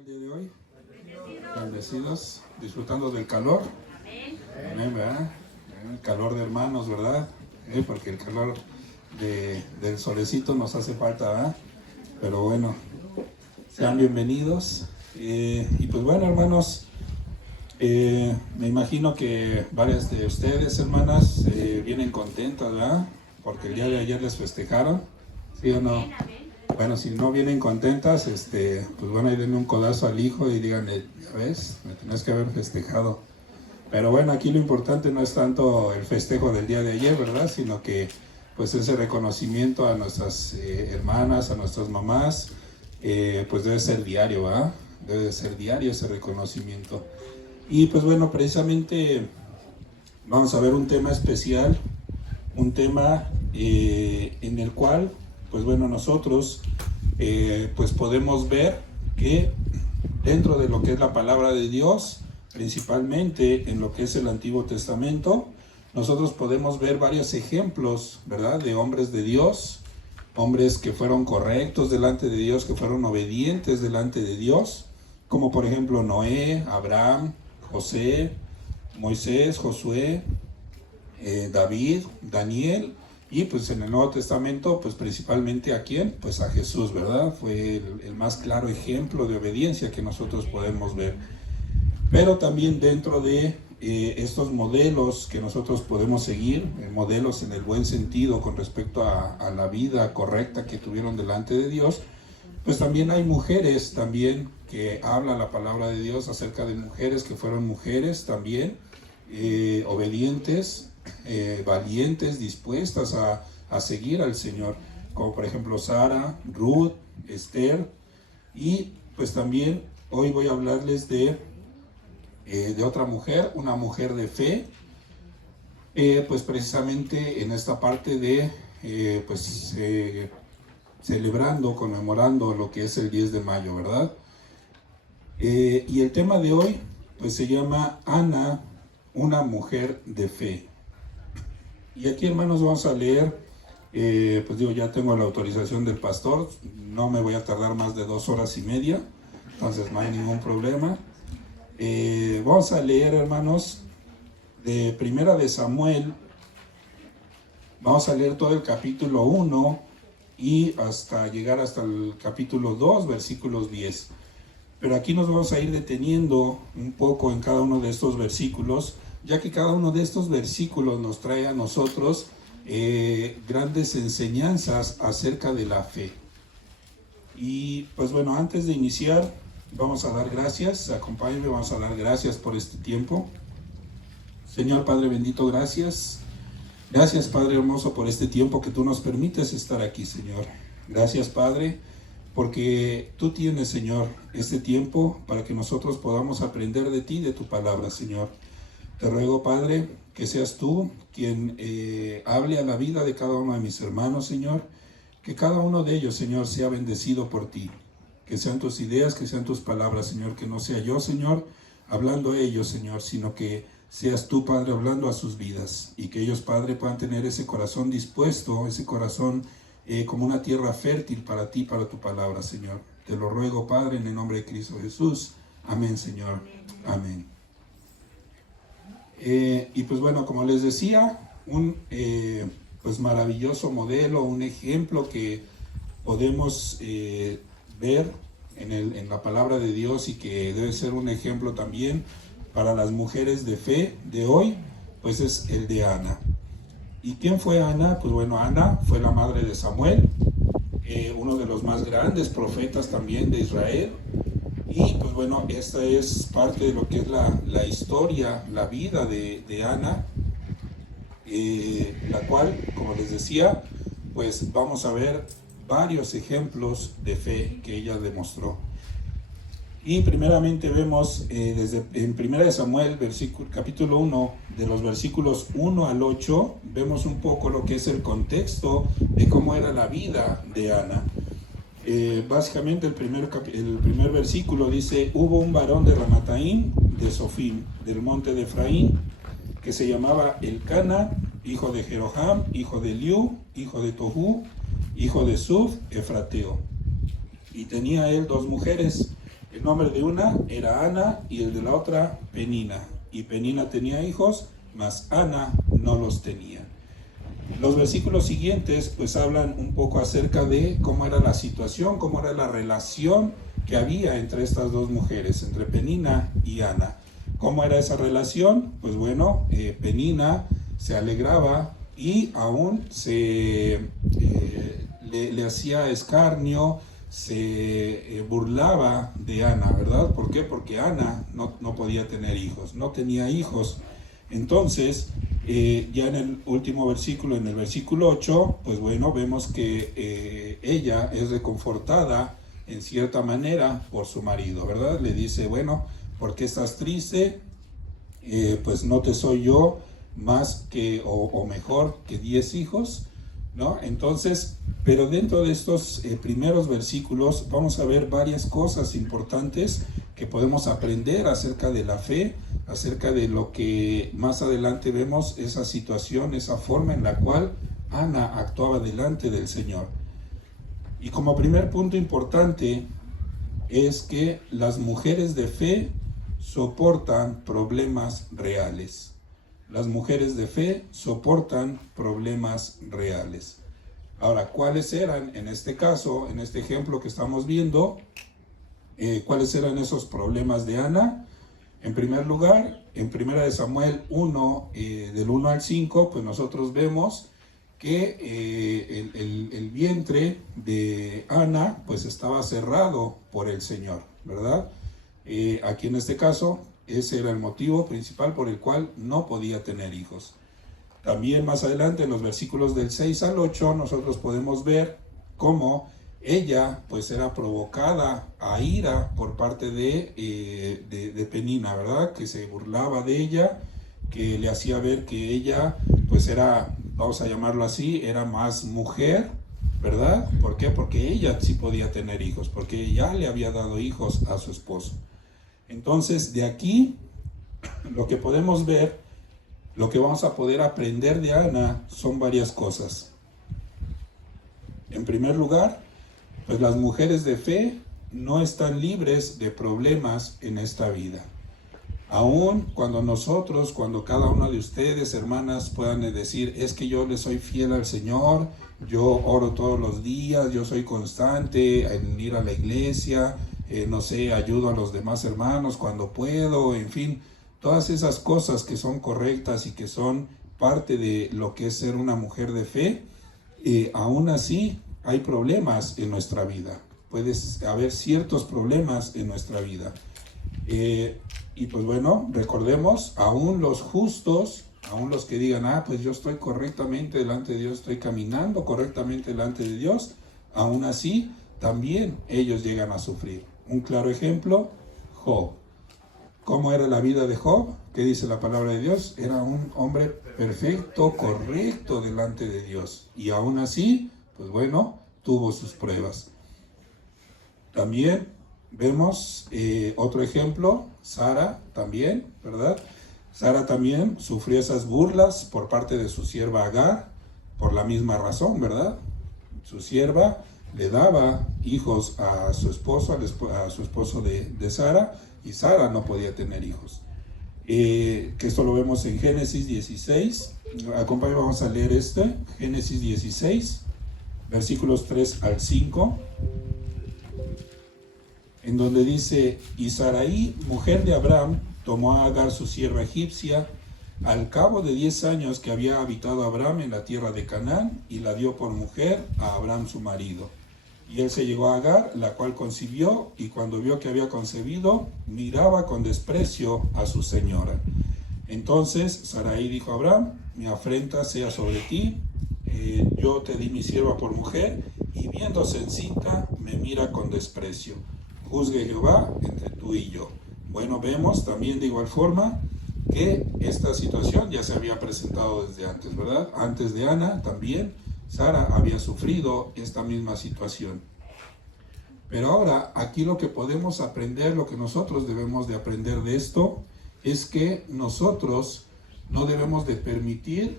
El día de hoy, bendecidos, disfrutando del calor. Amén, ¿verdad? El calor de hermanos, ¿verdad? Porque el calor del solecito nos hace falta, ¿verdad? Pero bueno, sean bienvenidos. Y pues bueno, hermanos, me imagino que varias de ustedes, hermanas, vienen contentas, ¿verdad? Porque el día de ayer les festejaron, ¿sí o no? Bueno, si no vienen contentas, pues bueno, ahí denle un codazo al hijo y díganle, ya ves, me tenías que haber festejado. Pero bueno, aquí lo importante no es tanto el festejo del día de ayer, ¿verdad? Sino que pues ese reconocimiento a nuestras hermanas, a nuestras mamás, pues debe ser diario, ¿verdad? Debe ser diario ese reconocimiento. Y pues bueno, precisamente vamos a ver un tema especial, un tema en el cual, pues bueno, nosotros pues podemos ver que dentro de lo que es la palabra de Dios, principalmente en lo que es el Antiguo Testamento, nosotros podemos ver varios ejemplos, ¿verdad?, de hombres de Dios, hombres que fueron correctos delante de Dios, que fueron obedientes delante de Dios, como por ejemplo Noé, Abraham, José, Moisés, Josué, David, Daniel, y pues en el Nuevo Testamento, pues principalmente ¿a quién? Pues a Jesús, ¿verdad? Fue el más claro ejemplo de obediencia que nosotros podemos ver. Pero también dentro de estos modelos que nosotros podemos seguir, modelos en el buen sentido con respecto a la vida correcta que tuvieron delante de Dios, pues también hay mujeres también que habla la palabra de Dios acerca de mujeres que fueron mujeres también, obedientes, valientes, dispuestas a seguir al Señor, como por ejemplo Sara, Ruth, Esther, y pues también hoy voy a hablarles de otra mujer, una mujer de fe, pues precisamente en esta parte de pues celebrando, conmemorando lo que es el 10 de mayo, ¿verdad? Y el tema de hoy pues se llama Ana, una mujer de fe. Y aquí, hermanos, vamos a leer, pues digo, ya tengo la autorización del pastor, no me voy a tardar más de 2 horas y media, entonces no hay ningún problema. Vamos a leer, hermanos, de Primera de Samuel, vamos a leer todo el capítulo 1 y hasta llegar hasta el capítulo 2, versículos 10. Pero aquí nos vamos a ir deteniendo un poco en cada uno de estos versículos, ya que cada uno de estos versículos nos trae a nosotros grandes enseñanzas acerca de la fe. Y pues bueno, antes de iniciar, vamos a dar gracias, acompáñenme, vamos a dar gracias por este tiempo. Señor Padre bendito, gracias. Gracias Padre hermoso por este tiempo que tú nos permites estar aquí, Señor. Gracias Padre, porque tú tienes, Señor, este tiempo para que nosotros podamos aprender de ti, de tu palabra, Señor. Te ruego, Padre, que seas tú quien hable a la vida de cada uno de mis hermanos, Señor. Que cada uno de ellos, Señor, sea bendecido por ti. Que sean tus ideas, que sean tus palabras, Señor. Que no sea yo, Señor, hablando a ellos, Señor, sino que seas tú, Padre, hablando a sus vidas. Y que ellos, Padre, puedan tener ese corazón dispuesto, ese corazón como una tierra fértil para ti, para tu palabra, Señor. Te lo ruego, Padre, en el nombre de Cristo Jesús. Amén, Señor. Amén. Y pues bueno, como les decía, un pues maravilloso modelo, un ejemplo que podemos ver en la palabra de Dios y que debe ser un ejemplo también para las mujeres de fe de hoy, pues es el de Ana. ¿Y quién fue Ana? Pues bueno, Ana fue la madre de Samuel, uno de los más grandes profetas también de Israel. Y pues bueno, esta es parte de lo que es la historia, la vida de Ana, la cual, como les decía, pues vamos a ver varios ejemplos de fe que ella demostró. Y primeramente vemos en 1 Samuel, capítulo 1, de los versículos 1 al 8, vemos un poco lo que es el contexto de cómo era la vida de Ana. Básicamente el primer versículo dice: hubo un varón de Ramataim, de Sofim, del monte de Efraín, que se llamaba Elcana, hijo de Jeroham, hijo de Eliú, hijo de Tohu, hijo de Suf, Efrateo. Y tenía él 2 mujeres, El nombre de una era Ana y el de la otra Penina. Y Penina tenía hijos, mas Ana no los tenía. Los versículos siguientes pues hablan un poco acerca de cómo era la situación, cómo era la relación que había entre estas dos mujeres, entre Penina y Ana. ¿Cómo era esa relación? Pues bueno, Penina se alegraba y aún le hacía escarnio, se burlaba de Ana, ¿verdad? ¿Por qué? Porque Ana no podía tener hijos, no tenía hijos. Entonces, ya en el último versículo, en el versículo 8, pues bueno, vemos que ella es reconfortada en cierta manera por su marido, ¿verdad? Le dice, bueno, ¿por qué estás triste? Pues no te soy yo más que, o mejor que 10 hijos, ¿no? Entonces, pero dentro de estos primeros versículos vamos a ver varias cosas importantes que podemos aprender acerca de la fe, acerca de lo que más adelante vemos, esa situación, esa forma en la cual Ana actuaba delante del Señor. Y como primer punto importante es que las mujeres de fe soportan problemas reales. Las mujeres de fe soportan problemas reales. Ahora, ¿cuáles eran en este caso, en este ejemplo que estamos viendo? ¿Cuáles eran esos problemas de Ana? En primer lugar, en 1 Samuel 1, del 1 al 5, pues nosotros vemos que el vientre de Ana pues estaba cerrado por el Señor, ¿verdad? Aquí en este caso, ese era el motivo principal por el cual no podía tener hijos. También más adelante, en los versículos del 6 al 8, nosotros podemos ver cómo ella pues era provocada a ira por parte de Penina, ¿verdad? Que se burlaba de ella, que le hacía ver que ella pues era, vamos a llamarlo así, era más mujer, ¿verdad? ¿Por qué? Porque ella sí podía tener hijos, porque ya le había dado hijos a su esposo. Entonces, de aquí, lo que podemos ver, lo que vamos a poder aprender de Ana son varias cosas. En primer lugar, pues las mujeres de fe no están libres de problemas en esta vida. Aún cuando cada una de ustedes, hermanas, puedan decir, es que yo le soy fiel al Señor, yo oro todos los días, yo soy constante en ir a la iglesia, no sé, ayudo a los demás hermanos cuando puedo, en fin, todas esas cosas que son correctas y que son parte de lo que es ser una mujer de fe, aún así hay problemas en nuestra vida. Puede haber ciertos problemas en nuestra vida. Y pues bueno, recordemos, aún los justos, aún los que digan, pues yo estoy correctamente delante de Dios, estoy caminando correctamente delante de Dios, aún así también ellos llegan a sufrir. Un claro ejemplo, Job. ¿Cómo era la vida de Job? ¿Qué dice la palabra de Dios? Era un hombre perfecto, correcto delante de Dios. Y aún así, pues bueno, tuvo sus pruebas. También vemos otro ejemplo, Sara también, ¿verdad? Sara también sufrió esas burlas por parte de su sierva Agar, por la misma razón, ¿verdad? Su sierva le daba hijos a su esposo, a su esposo de Sara, y Sara no podía tener hijos. Que esto lo vemos en Génesis 16. Acompáñame, vamos a leer Génesis 16, versículos 3 al 5. En donde dice, y Sarai, mujer de Abraham, tomó a Agar su sierva egipcia, al cabo de 10 años que había habitado Abraham en la tierra de Canaán, y la dio por mujer a Abraham su marido. Y él se llegó a Agar, la cual concibió, y cuando vio que había concebido, miraba con desprecio a su señora. Entonces Sarai dijo a Abraham, mi afrenta sea sobre ti, yo te di mi sierva por mujer, y viéndose encinta, me mira con desprecio. Juzgue Jehová entre tú y yo. Bueno, vemos también de igual forma que esta situación ya se había presentado desde antes, ¿verdad? Antes de Ana también, Sara había sufrido esta misma situación. Pero ahora, aquí lo que podemos aprender, lo que nosotros debemos de aprender de esto, es que nosotros no debemos de permitir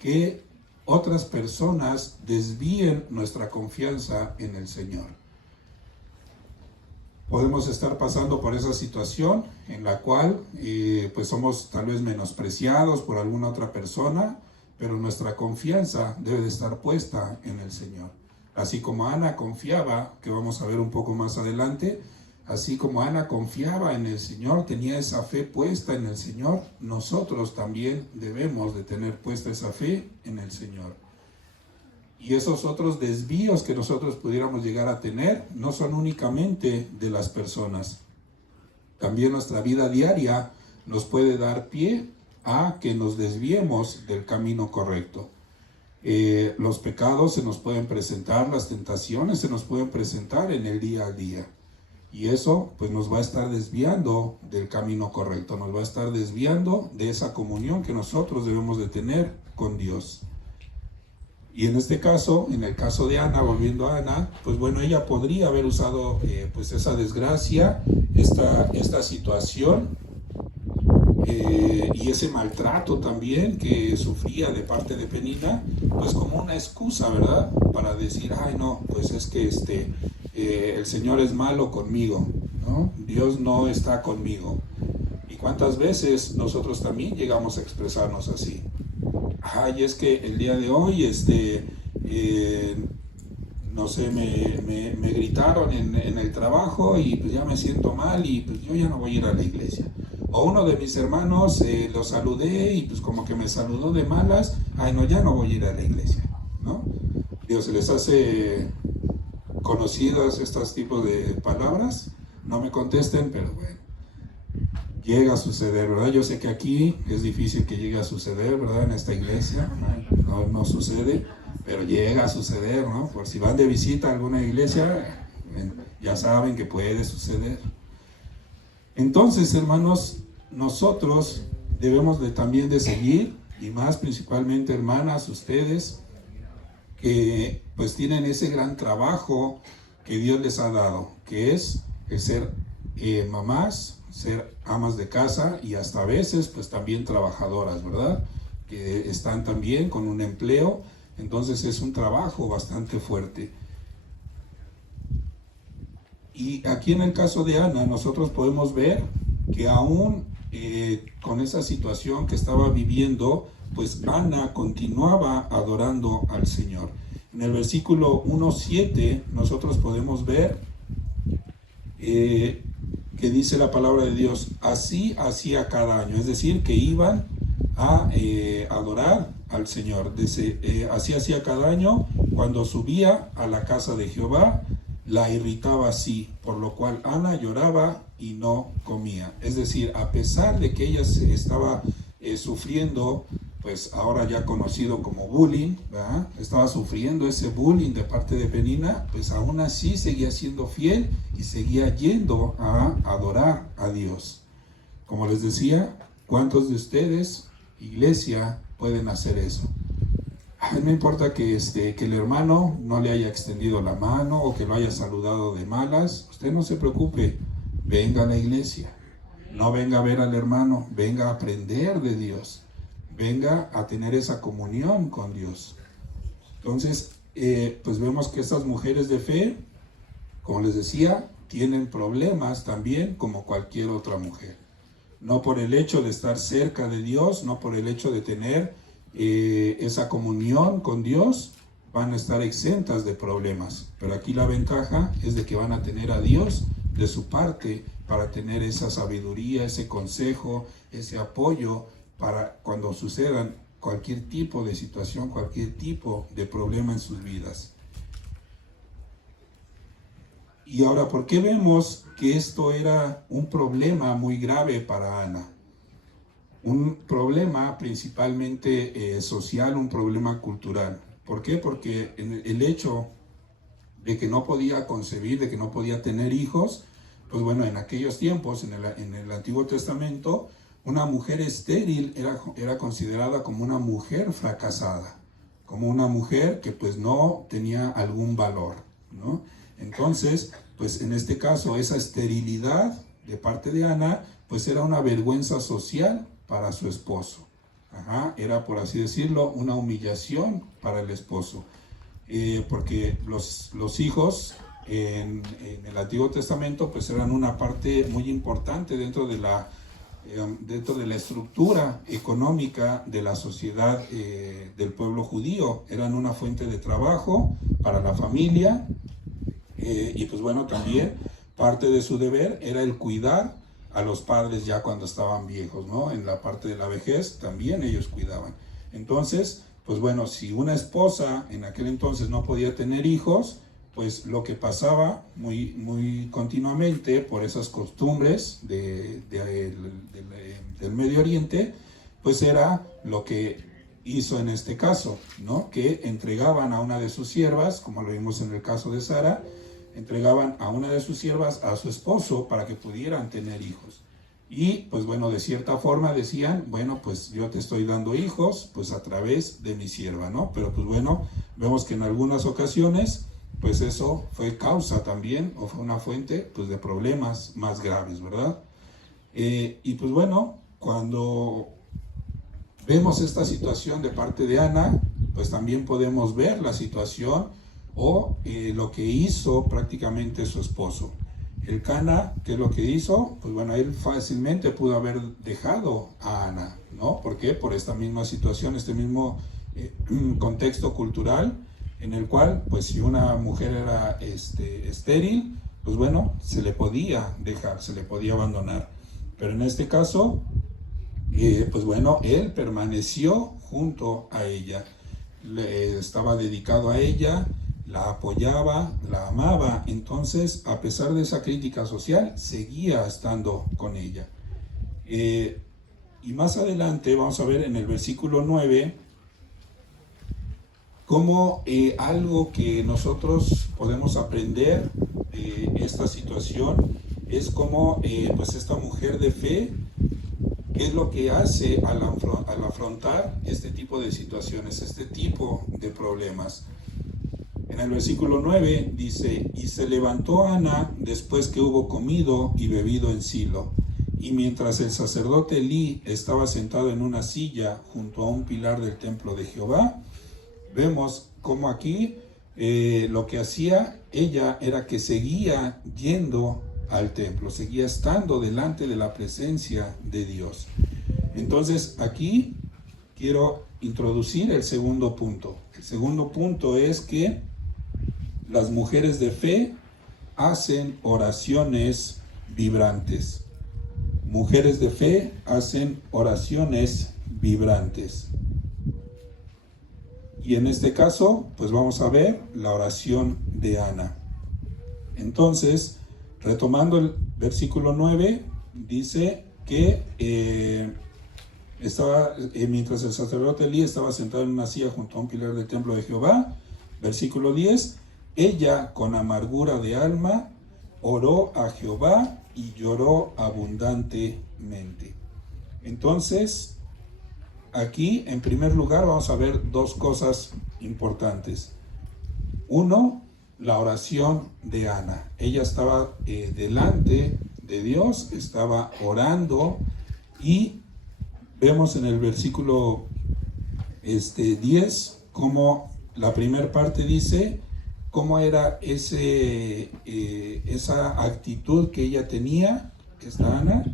que otras personas desvíen nuestra confianza en el Señor. Podemos estar pasando por esa situación en la cual pues somos tal vez menospreciados por alguna otra persona, pero nuestra confianza debe de estar puesta en el Señor. Así como Ana confiaba, que vamos a ver un poco más adelante, así como Ana confiaba en el Señor, tenía esa fe puesta en el Señor, nosotros también debemos de tener puesta esa fe en el Señor. Y esos otros desvíos que nosotros pudiéramos llegar a tener no son únicamente de las personas. También nuestra vida diaria nos puede dar pie a que nos desviemos del camino correcto. Los pecados se nos pueden presentar, las tentaciones se nos pueden presentar en el día a día. Y eso pues nos va a estar desviando del camino correcto, nos va a estar desviando de esa comunión que nosotros debemos de tener con Dios. Y en este caso, en el caso de Ana, volviendo a Ana, pues bueno, ella podría haber usado pues esa desgracia, esta situación y ese maltrato también que sufría de parte de Penina, pues como una excusa, ¿verdad? Para decir, ay no, pues es que el Señor es malo conmigo, ¿no? Dios no está conmigo. ¿Y cuántas veces nosotros también llegamos a expresarnos así? Ay, es que el día de hoy, no sé, me gritaron en el trabajo y pues ya me siento mal y pues yo ya no voy a ir a la iglesia. O uno de mis hermanos lo saludé y pues como que me saludó de malas, ay no, ya no voy a ir a la iglesia, ¿no? Dios, ¿se les hace conocidas estos tipos de palabras? No me contesten, pero bueno. Llega a suceder, ¿verdad? Yo sé que aquí es difícil que llegue a suceder, ¿verdad? En esta iglesia no sucede, pero llega a suceder, ¿no? Por si van de visita a alguna iglesia, ya saben que puede suceder. Entonces, hermanos, nosotros debemos también de seguir, y más principalmente, hermanas, ustedes, que pues tienen ese gran trabajo que Dios les ha dado, que es el ser mamás, ser amas de casa y hasta a veces pues también trabajadoras, ¿verdad? Que están también con un empleo, entonces es un trabajo bastante fuerte. Y aquí en el caso de Ana nosotros podemos ver que aún con esa situación que estaba viviendo, pues Ana continuaba adorando al Señor. En el versículo 1:7 nosotros podemos ver que dice la palabra de Dios, así hacía cada año, es decir, que iban a adorar al Señor. Dice, así hacía cada año, cuando subía a la casa de Jehová, la irritaba así, por lo cual Ana lloraba y no comía. Es decir, a pesar de que ella estaba sufriendo, pues ahora ya conocido como bullying, ¿verdad? Estaba sufriendo ese bullying de parte de Penina, pues aún así seguía siendo fiel y seguía yendo a adorar a Dios. Como les decía, ¿cuántos de ustedes, iglesia, pueden hacer eso? No importa que el hermano no le haya extendido la mano o que lo haya saludado de malas, usted no se preocupe, venga a la iglesia, no venga a ver al hermano, venga a aprender de Dios, venga a tener esa comunión con Dios. Entonces, pues vemos que estas mujeres de fe, como les decía, tienen problemas también como cualquier otra mujer. No por el hecho de estar cerca de Dios, no por el hecho de tener esa comunión con Dios, van a estar exentas de problemas. Pero aquí la ventaja es de que van a tener a Dios de su parte para tener esa sabiduría, ese consejo, ese apoyo para cuando sucedan cualquier tipo de situación, cualquier tipo de problema en sus vidas. Y ahora, ¿por qué vemos que esto era un problema muy grave para Ana? Un problema principalmente social, un problema cultural. ¿Por qué? Porque el hecho de que no podía concebir, de que no podía tener hijos, pues bueno, en aquellos tiempos, en el Antiguo Testamento, una mujer estéril era considerada como una mujer fracasada, como una mujer que pues no tenía algún valor, ¿no? Entonces, pues en este caso, esa esterilidad de parte de Ana, pues era una vergüenza social para su esposo. Era, por así decirlo, una humillación para el esposo. Porque los hijos en el Antiguo Testamento, pues eran una parte muy importante dentro de la estructura económica de la sociedad del pueblo judío. Eran una fuente de trabajo para la familia, y pues bueno, también parte de su deber era el cuidar a los padres ya cuando estaban viejos, ¿no? En la parte de la vejez también ellos cuidaban. Entonces, pues bueno, si una esposa en aquel entonces no podía tener hijos, pues lo que pasaba muy continuamente por esas costumbres del Medio Oriente, pues era lo que hizo en este caso, ¿no? Que entregaban a una de sus siervas, como lo vimos en el caso de Sara, entregaban a una de sus siervas a su esposo para que pudieran tener hijos. Y pues bueno, de cierta forma decían, bueno, pues yo te estoy dando hijos pues a través de mi sierva, ¿no? Pero pues bueno, vemos que en algunas ocasiones pues eso fue causa también, o fue una fuente pues de problemas más graves, ¿verdad? Y pues bueno, cuando vemos esta situación de parte de Ana, pues también podemos ver la situación o lo que hizo prácticamente su esposo. El Cana, ¿qué es lo que hizo? Pues bueno, él fácilmente pudo haber dejado a Ana, ¿no? ¿Por qué? Por esta misma situación, este mismo contexto cultural, en el cual, pues si una mujer era estéril, pues bueno, se le podía dejar, se le podía abandonar. Pero en este caso, pues bueno, él permaneció junto a ella, estaba dedicado a ella, la apoyaba, la amaba. Entonces, a pesar de esa crítica social, seguía estando con ella. Y más adelante vamos a ver en el versículo 9 como algo que nosotros podemos aprender de esta situación es como pues esta mujer de fe, qué es lo que hace al afrontar este tipo de situaciones, este tipo de problemas. En el versículo 9 dice, y se levantó Ana después que hubo comido y bebido en Silo, y mientras el sacerdote Elí estaba sentado en una silla junto a un pilar del templo de Jehová. Vemos como aquí lo que hacía ella era que seguía yendo al templo, seguía estando delante de la presencia de Dios. Entonces aquí quiero introducir el segundo punto. El segundo punto es que las mujeres de fe hacen oraciones vibrantes. Mujeres de fe hacen oraciones vibrantes. Y en este caso, pues vamos a ver la oración de Ana. Entonces, retomando el versículo 9, dice que mientras el sacerdote Elí estaba sentado en una silla junto a un pilar del templo de Jehová. Versículo 10, ella con amargura de alma oró a Jehová y lloró abundantemente. Entonces, aquí, en primer lugar, vamos a ver dos cosas importantes. Uno, la oración de Ana. Ella estaba delante de Dios, estaba orando, y vemos en el versículo 10 como la primera parte dice cómo era esa actitud que ella tenía, esta Ana,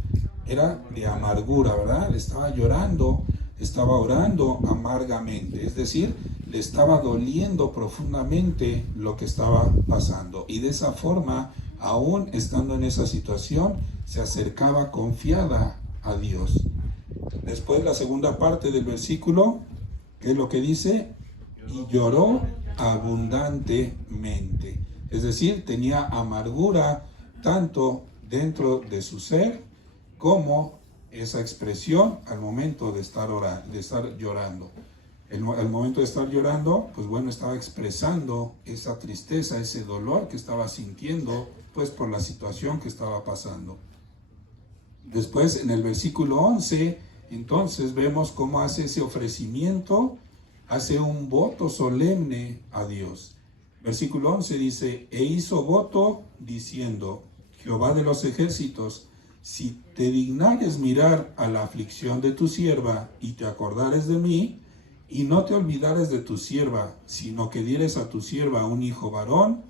era de amargura, ¿verdad? Estaba llorando, estaba orando amargamente, es decir, le estaba doliendo profundamente lo que estaba pasando, y de esa forma, aún estando en esa situación, se acercaba confiada a Dios. Después la segunda parte del versículo, ¿qué es lo que dice? Y lloró abundantemente, es decir, tenía amargura tanto dentro de su ser como esa expresión al momento de estar llorando. Al momento de estar llorando, pues bueno, estaba expresando esa tristeza, ese dolor que estaba sintiendo, pues por la situación que estaba pasando. Después, en el versículo 11, entonces vemos cómo hace ese ofrecimiento, hace un voto solemne a Dios. Versículo 11 dice, e hizo voto diciendo, Jehová de los ejércitos, si te dignares mirar a la aflicción de tu sierva y te acordares de mí, y no te olvidares de tu sierva, sino que dieres a tu sierva un hijo varón,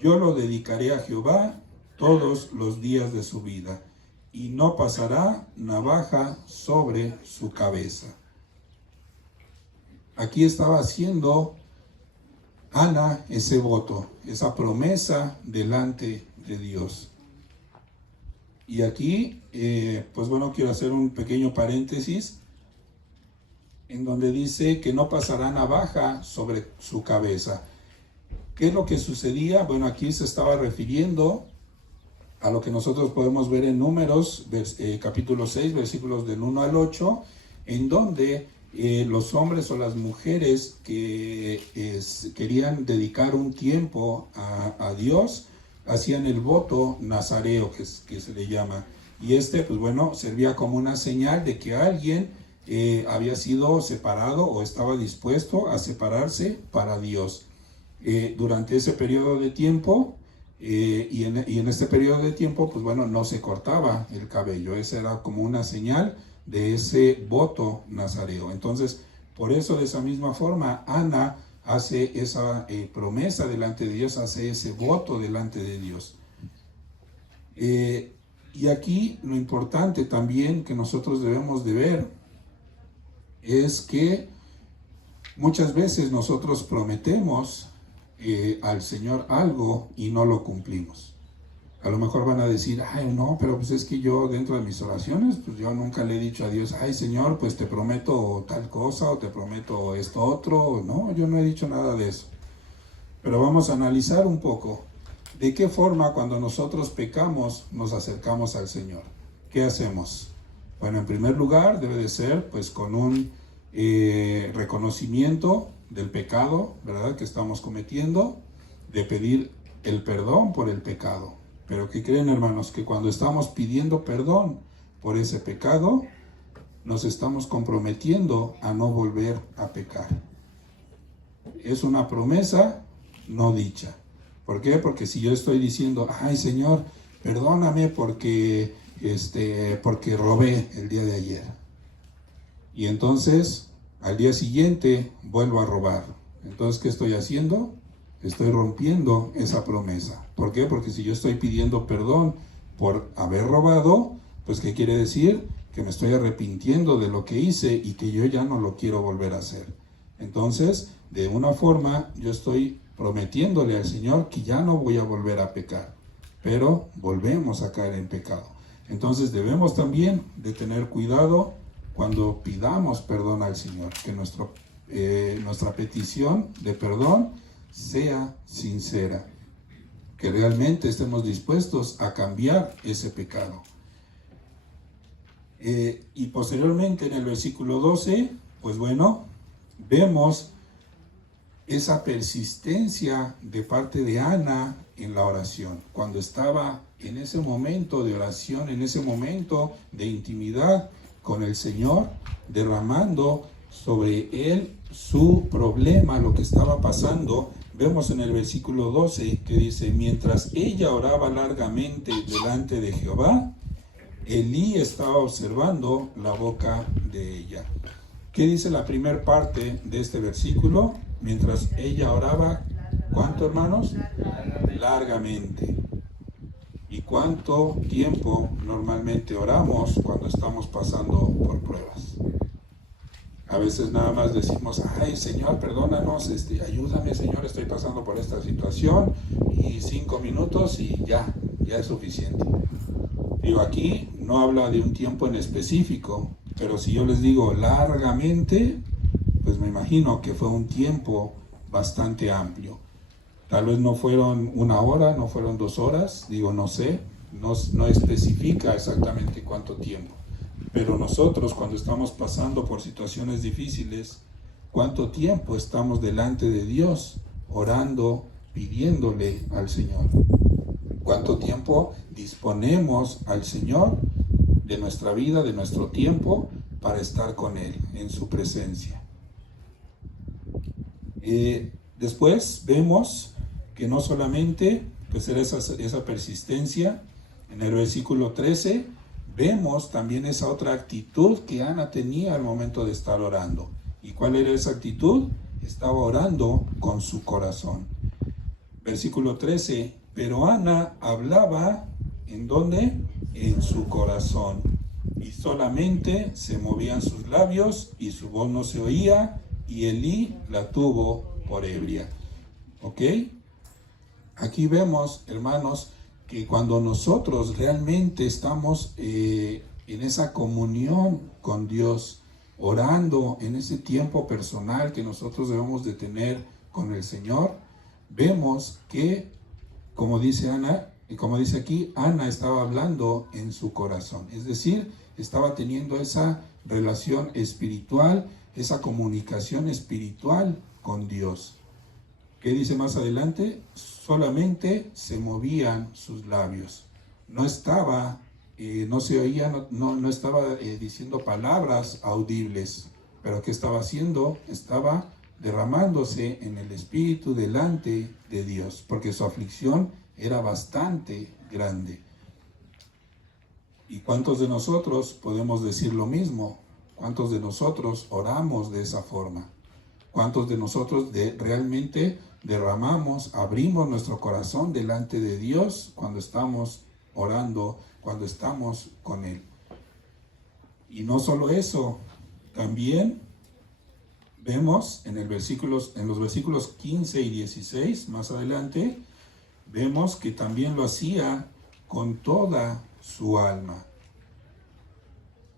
yo lo dedicaré a Jehová todos los días de su vida, y no pasará navaja sobre su cabeza. Aquí estaba haciendo Ana ese voto, esa promesa delante de Dios. Y aquí, pues bueno, quiero hacer un pequeño paréntesis en donde dice que no pasará navaja sobre su cabeza. ¿Qué es lo que sucedía? Bueno, aquí se estaba refiriendo a lo que nosotros podemos ver en Números, capítulo 6, versículos del 1 al 8, en donde los hombres o las mujeres que querían dedicar un tiempo a Dios, hacían el voto nazareo, que se le llama. Y pues bueno, servía como una señal de que alguien había sido separado o estaba dispuesto a separarse para Dios. Durante ese periodo de tiempo, y en este periodo de tiempo, pues bueno, no se cortaba el cabello. Esa era como una señal de ese voto nazareo. Entonces, por eso, de esa misma forma, Ana hace esa promesa delante de Dios, hace ese voto delante de Dios. Y aquí lo importante también que nosotros debemos de ver es que muchas veces nosotros prometemos al Señor algo y no lo cumplimos. A lo mejor van a decir, ay no, pero pues es que yo dentro de mis oraciones, pues yo nunca le he dicho a Dios, ay Señor, pues te prometo tal cosa o te prometo esto otro. No, yo no he dicho nada de eso. Pero vamos a analizar un poco de qué forma cuando nosotros pecamos nos acercamos al Señor. ¿Qué hacemos? Bueno, en primer lugar debe de ser pues con un reconocimiento del pecado, ¿verdad?, que estamos cometiendo, de pedir el perdón por el pecado. Pero ¿qué creen, hermanos? Que cuando estamos pidiendo perdón por ese pecado, nos estamos comprometiendo a no volver a pecar. Es una promesa no dicha. ¿Por qué? Porque si yo estoy diciendo, ay Señor, perdóname porque robé el día de ayer. Y entonces, al día siguiente, vuelvo a robar. Entonces, ¿qué estoy haciendo? Estoy rompiendo esa promesa. ¿Por qué? Porque si yo estoy pidiendo perdón por haber robado, pues ¿qué quiere decir? Que me estoy arrepintiendo de lo que hice y que yo ya no lo quiero volver a hacer. Entonces, de una forma, yo estoy prometiéndole al Señor que ya no voy a volver a pecar. Pero volvemos a caer en pecado. Entonces, debemos también de tener cuidado cuando pidamos perdón al Señor, que nuestra petición de perdón sea sincera, que realmente estemos dispuestos a cambiar ese pecado. Y posteriormente en el versículo 12, pues bueno, vemos esa persistencia de parte de Ana en la oración. Cuando estaba en ese momento de oración, en ese momento de intimidad con el Señor, derramando sobre él su problema, lo que estaba pasando, vemos en el versículo 12 que dice, mientras ella oraba largamente delante de Jehová, Elí estaba observando la boca de ella. ¿Qué dice la primera parte de este versículo? Mientras ella oraba, ¿cuánto, hermanos? Largamente. ¿Y cuánto tiempo normalmente oramos cuando estamos pasando por pruebas? A veces nada más decimos, ay Señor, perdónanos, ayúdame Señor, estoy pasando por esta situación, y 5 minutos y ya es suficiente. Digo, aquí no habla de un tiempo en específico, pero si yo les digo largamente, pues me imagino que fue un tiempo bastante amplio. Tal vez no fueron 1 hora, no fueron 2 horas, digo, no sé, no especifica exactamente cuánto tiempo. Pero nosotros cuando estamos pasando por situaciones difíciles, ¿cuánto tiempo estamos delante de Dios orando, pidiéndole al Señor? ¿Cuánto tiempo disponemos al Señor de nuestra vida, de nuestro tiempo, para estar con Él, en su presencia? Después vemos que no solamente pues era esa persistencia. En el versículo 13 vemos también esa otra actitud que Ana tenía al momento de estar orando. ¿Y cuál era esa actitud? Estaba orando con su corazón. Versículo 13, pero Ana hablaba, ¿en dónde? En su corazón, y solamente se movían sus labios y su voz no se oía, y Elí la tuvo por ebria. ¿Ok? Aquí vemos, hermanos, que cuando nosotros realmente estamos en esa comunión con Dios, orando en ese tiempo personal que nosotros debemos de tener con el Señor, vemos que, como dice Ana, y como dice aquí, Ana estaba hablando en su corazón, es decir, estaba teniendo esa relación espiritual, esa comunicación espiritual con Dios. ¿Qué dice más adelante? Solamente se movían sus labios. No estaba, no se oía, no estaba diciendo palabras audibles. Pero ¿qué estaba haciendo? Estaba derramándose en el Espíritu delante de Dios, porque su aflicción era bastante grande. ¿Y cuántos de nosotros podemos decir lo mismo? ¿Cuántos de nosotros oramos de esa forma? ¿Cuántos de nosotros realmente derramamos, abrimos nuestro corazón delante de Dios cuando estamos orando, cuando estamos con Él? Y no solo eso, también vemos en los versículos 15 y 16, más adelante, vemos que también lo hacía con toda su alma.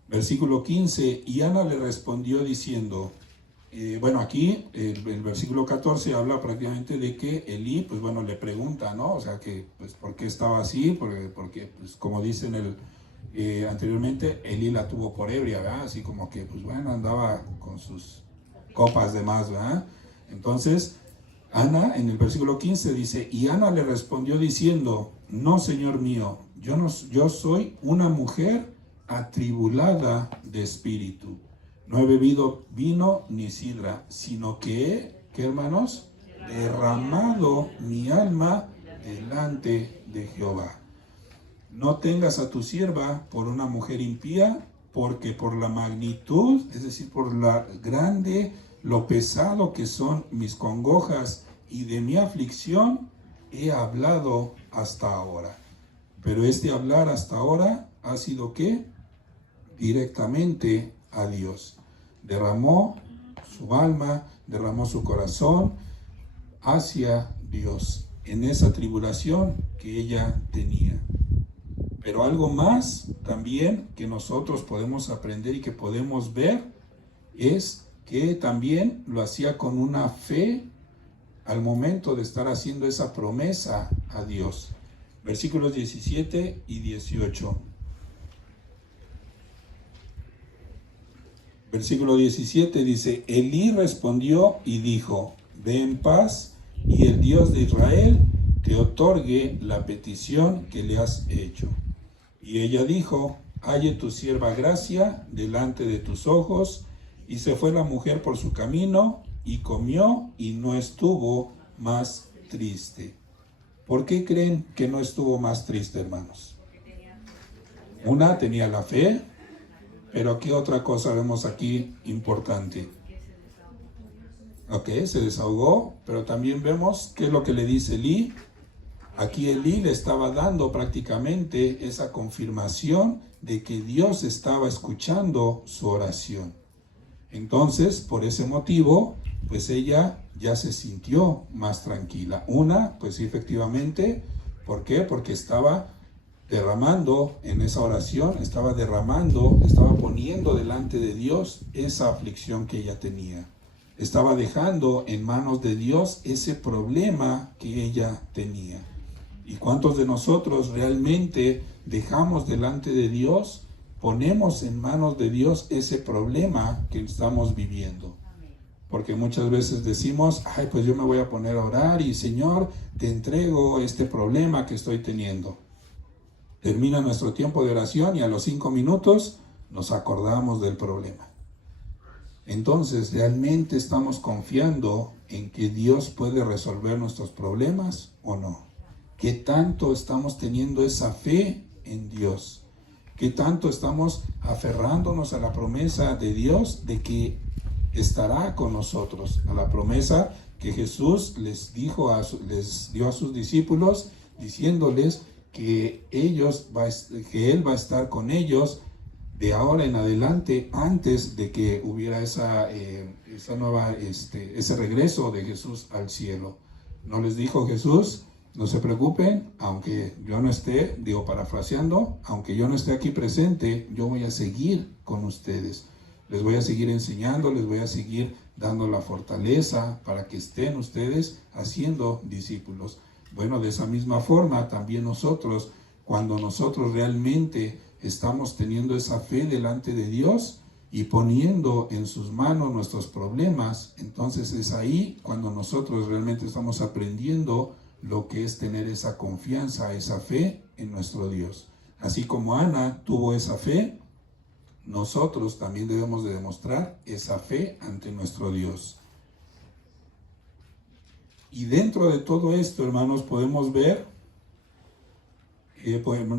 Versículo 15, y Ana le respondió diciendo, aquí el versículo 14 habla prácticamente de que Elí, pues bueno, le pregunta, ¿no? O sea, que, pues, ¿por qué estaba así? Porque pues, como dicen anteriormente, Elí la tuvo por ebria, ¿verdad? Así como que, pues bueno, andaba con sus copas de más, ¿verdad? Entonces, Ana, en el versículo 15 dice, y Ana le respondió diciendo, no, Señor mío, yo soy una mujer atribulada de espíritu. No he bebido vino ni sidra, sino que, ¿qué hermanos? Derramado mi alma delante de Jehová. No tengas a tu sierva por una mujer impía, porque por la magnitud, es decir, por lo pesado que son mis congojas y de mi aflicción, he hablado hasta ahora. Pero este hablar hasta ahora ha sido ¿qué? Directamente a Dios. Derramó su alma, derramó su corazón hacia Dios en esa tribulación que ella tenía. Pero algo más también que nosotros podemos aprender y que podemos ver es que también lo hacía con una fe al momento de estar haciendo esa promesa a Dios. Versículos 17 y 18. Versículo 17 dice, Elí respondió y dijo, ve en paz, y el Dios de Israel te otorgue la petición que le has hecho. Y ella dijo, halle tu sierva gracia delante de tus ojos. Y se fue la mujer por su camino, y comió, y no estuvo más triste. ¿Por qué creen que no estuvo más triste, hermanos? Una, tenía la fe. Pero ¿qué otra cosa vemos aquí importante? Ok, se desahogó, pero también vemos qué es lo que le dice Elí. Aquí Elí le estaba dando prácticamente esa confirmación de que Dios estaba escuchando su oración. Entonces, por ese motivo, pues ella ya se sintió más tranquila. Una, pues sí, efectivamente, ¿por qué? Porque estaba derramando en esa oración, estaba poniendo delante de Dios esa aflicción que ella tenía. Estaba dejando en manos de Dios ese problema que ella tenía. ¿Y cuántos de nosotros realmente dejamos delante de Dios, ponemos en manos de Dios ese problema que estamos viviendo? Porque muchas veces decimos, pues yo me voy a poner a orar y Señor, te entrego este problema que estoy teniendo. Termina nuestro tiempo de oración y a los 5 minutos nos acordamos del problema. Entonces, ¿realmente estamos confiando en que Dios puede resolver nuestros problemas o no? ¿Qué tanto estamos teniendo esa fe en Dios? ¿Qué tanto estamos aferrándonos a la promesa de Dios de que estará con nosotros? A la promesa que Jesús les dio a sus discípulos, diciéndoles que Él va a estar con ellos de ahora en adelante, antes de que hubiera ese regreso de Jesús al cielo. ¿No les dijo Jesús? No se preocupen, aunque yo no esté, parafraseando, aunque yo no esté aquí presente, yo voy a seguir con ustedes. Les voy a seguir enseñando, les voy a seguir dando la fortaleza para que estén ustedes haciendo discípulos. Bueno, de esa misma forma también nosotros, cuando nosotros realmente estamos teniendo esa fe delante de Dios y poniendo en sus manos nuestros problemas, entonces es ahí cuando nosotros realmente estamos aprendiendo lo que es tener esa confianza, esa fe en nuestro Dios. Así como Ana tuvo esa fe, nosotros también debemos de demostrar esa fe ante nuestro Dios. Y dentro de todo esto, hermanos, podemos ver,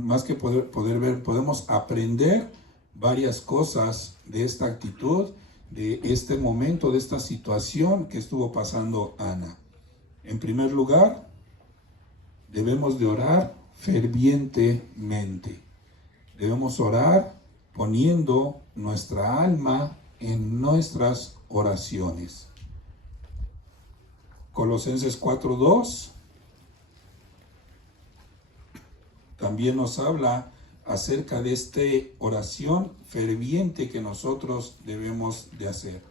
más que poder ver, podemos aprender varias cosas de esta actitud, de este momento, de esta situación que estuvo pasando Ana. En primer lugar, debemos de orar fervientemente. Debemos orar poniendo nuestra alma en nuestras oraciones. Colosenses 4:2 también nos habla acerca de esta oración ferviente que nosotros debemos de hacer.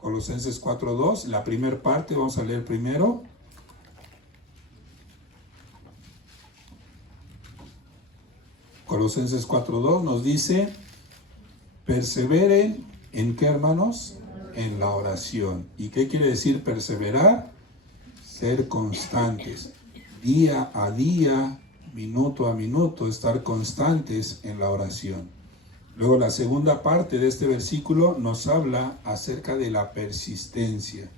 Colosenses 4:2, la primera parte, vamos a leer primero. Colosenses 4:2 nos dice: perseveren ¿en qué, hermanos? En la oración. ¿Y qué quiere decir perseverar? Ser constantes, día a día, minuto a minuto, estar constantes en la oración. Luego la segunda parte de este versículo nos habla acerca de la persistencia,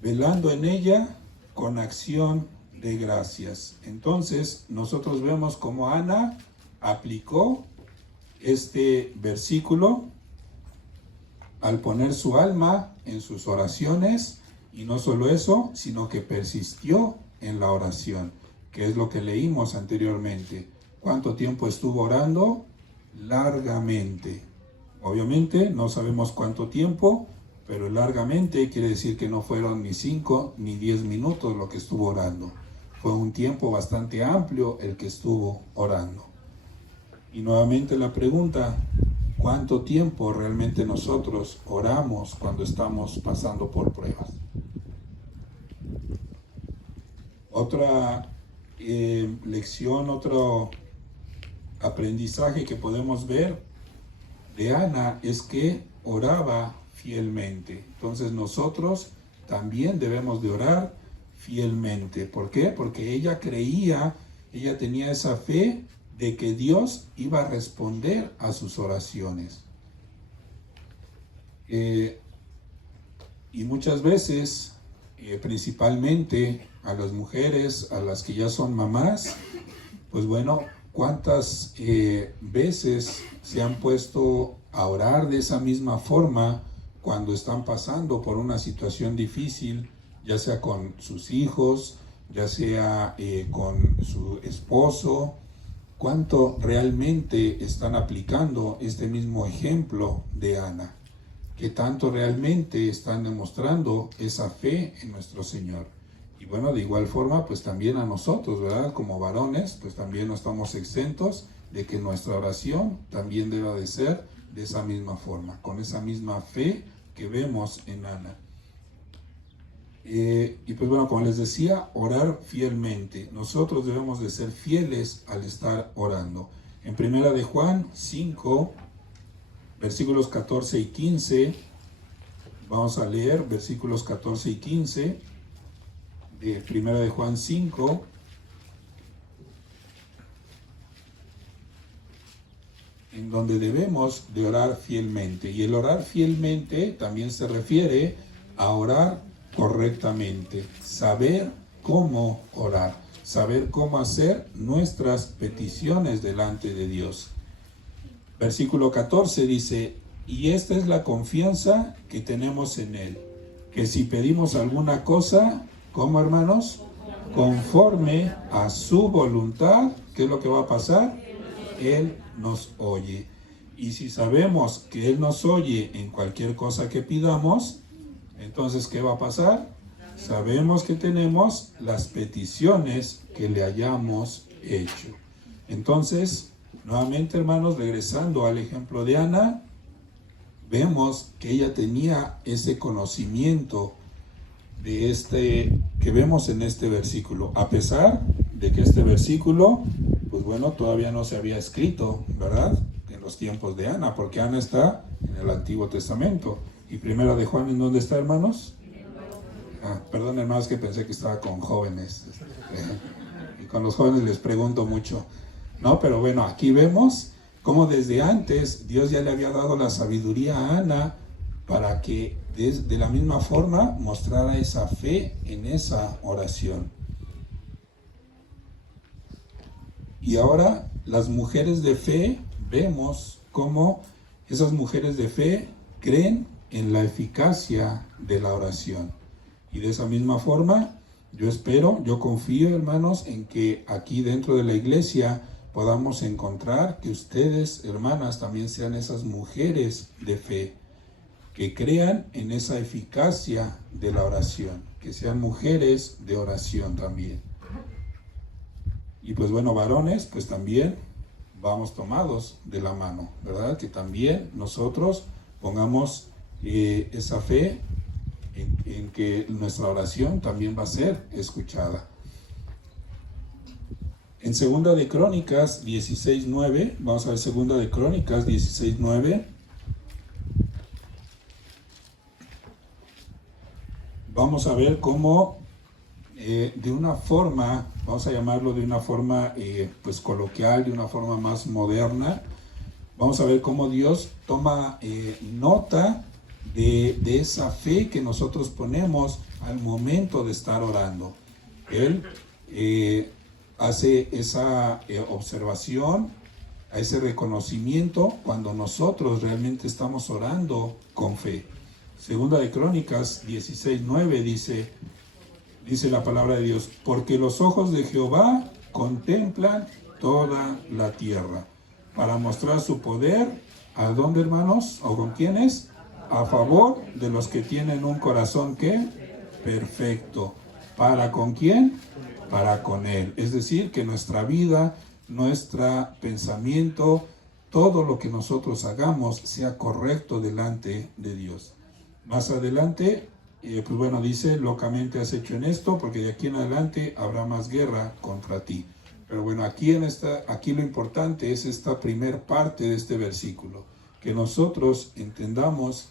velando en ella con acción de gracias. Entonces nosotros vemos cómo Ana aplicó este versículo al poner su alma en sus oraciones, y no solo eso, sino que persistió en la oración, que es lo que leímos anteriormente. ¿Cuánto tiempo estuvo orando? Largamente. Obviamente no sabemos cuánto tiempo, pero largamente quiere decir que no fueron ni 5 ni 10 minutos lo que estuvo orando. Fue un tiempo bastante amplio el que estuvo orando. Y nuevamente la pregunta: ¿cuánto tiempo realmente nosotros oramos cuando estamos pasando por pruebas? Otra lección, otro aprendizaje que podemos ver de Ana es que oraba fielmente. Entonces nosotros también debemos de orar fielmente. ¿Por qué? Porque ella creía, ella tenía esa fe de que Dios iba a responder a sus oraciones. Y muchas veces, principalmente a las mujeres, a las que ya son mamás, pues bueno, ¿cuántas veces se han puesto a orar de esa misma forma cuando están pasando por una situación difícil, ya sea con sus hijos, ya sea con su esposo? ¿Cuánto realmente están aplicando este mismo ejemplo de Ana? ¿Qué tanto realmente están demostrando esa fe en nuestro Señor? Y bueno, de igual forma, pues también a nosotros, ¿verdad? Como varones, pues también no estamos exentos de que nuestra oración también deba de ser de esa misma forma, con esa misma fe que vemos en Ana. Y pues bueno, como les decía, orar fielmente. Nosotros debemos de ser fieles al estar orando. En primera de Juan 5, versículos 14 y 15, vamos a leer versículos 14 y 15 de primera de Juan 5. En donde debemos de orar fielmente. Y el orar fielmente también se refiere a orar correctamente, saber cómo orar, saber cómo hacer nuestras peticiones delante de Dios. Versículo 14 dice: y esta es la confianza que tenemos en Él, que si pedimos alguna cosa, ¿cómo, hermanos? Conforme a su voluntad, ¿qué es lo que va a pasar? Él nos oye. Y si sabemos que Él nos oye en cualquier cosa que pidamos, entonces, ¿qué va a pasar? Sabemos que tenemos las peticiones que le hayamos hecho. Entonces, nuevamente, hermanos, regresando al ejemplo de Ana, vemos que ella tenía ese conocimiento de este que vemos en este versículo, a pesar de que este versículo, pues bueno, todavía no se había escrito, ¿verdad? En los tiempos de Ana, porque Ana está en el Antiguo Testamento. Y Primera de Juan, ¿en dónde está, hermanos? Perdón, hermanos, que pensé que estaba con jóvenes. Y con los jóvenes les pregunto mucho. No, pero bueno, aquí vemos cómo desde antes Dios ya le había dado la sabiduría a Ana para que de la misma forma mostrara esa fe en esa oración. Y ahora las mujeres de fe, vemos cómo esas mujeres de fe creen en la eficacia de la oración. Y de esa misma forma, yo espero, yo confío, hermanos, en que aquí dentro de la iglesia podamos encontrar que ustedes, hermanas, también sean esas mujeres de fe, que crean en esa eficacia de la oración, que sean mujeres de oración también. Y pues bueno, varones, pues también vamos tomados de la mano, ¿verdad? Que también nosotros pongamos esa fe en que nuestra oración también va a ser escuchada. En Segunda de Crónicas 16:9, vamos a ver Segunda de Crónicas 16:9. Vamos a ver cómo de una forma, vamos a llamarlo de una forma pues coloquial, de una forma más moderna, vamos a ver cómo Dios toma nota de esa fe que nosotros ponemos al momento de estar orando. Él hace esa observación, ese reconocimiento cuando nosotros realmente estamos orando con fe. Segunda de Crónicas 16:9 dice la palabra de Dios: porque los ojos de Jehová contemplan toda la tierra, para mostrar su poder, ¿a dónde, hermanos? ¿O con quiénes? A favor de los que tienen un corazón, ¿qué? Perfecto. ¿Para con quién? Para con Él. Es decir, que nuestra vida, nuestro pensamiento, todo lo que nosotros hagamos sea correcto delante de Dios. Más adelante, pues bueno, dice: locamente has hecho en esto, porque de aquí en adelante habrá más guerra contra ti. Pero bueno, aquí lo importante es esta primer parte de este versículo, que nosotros entendamos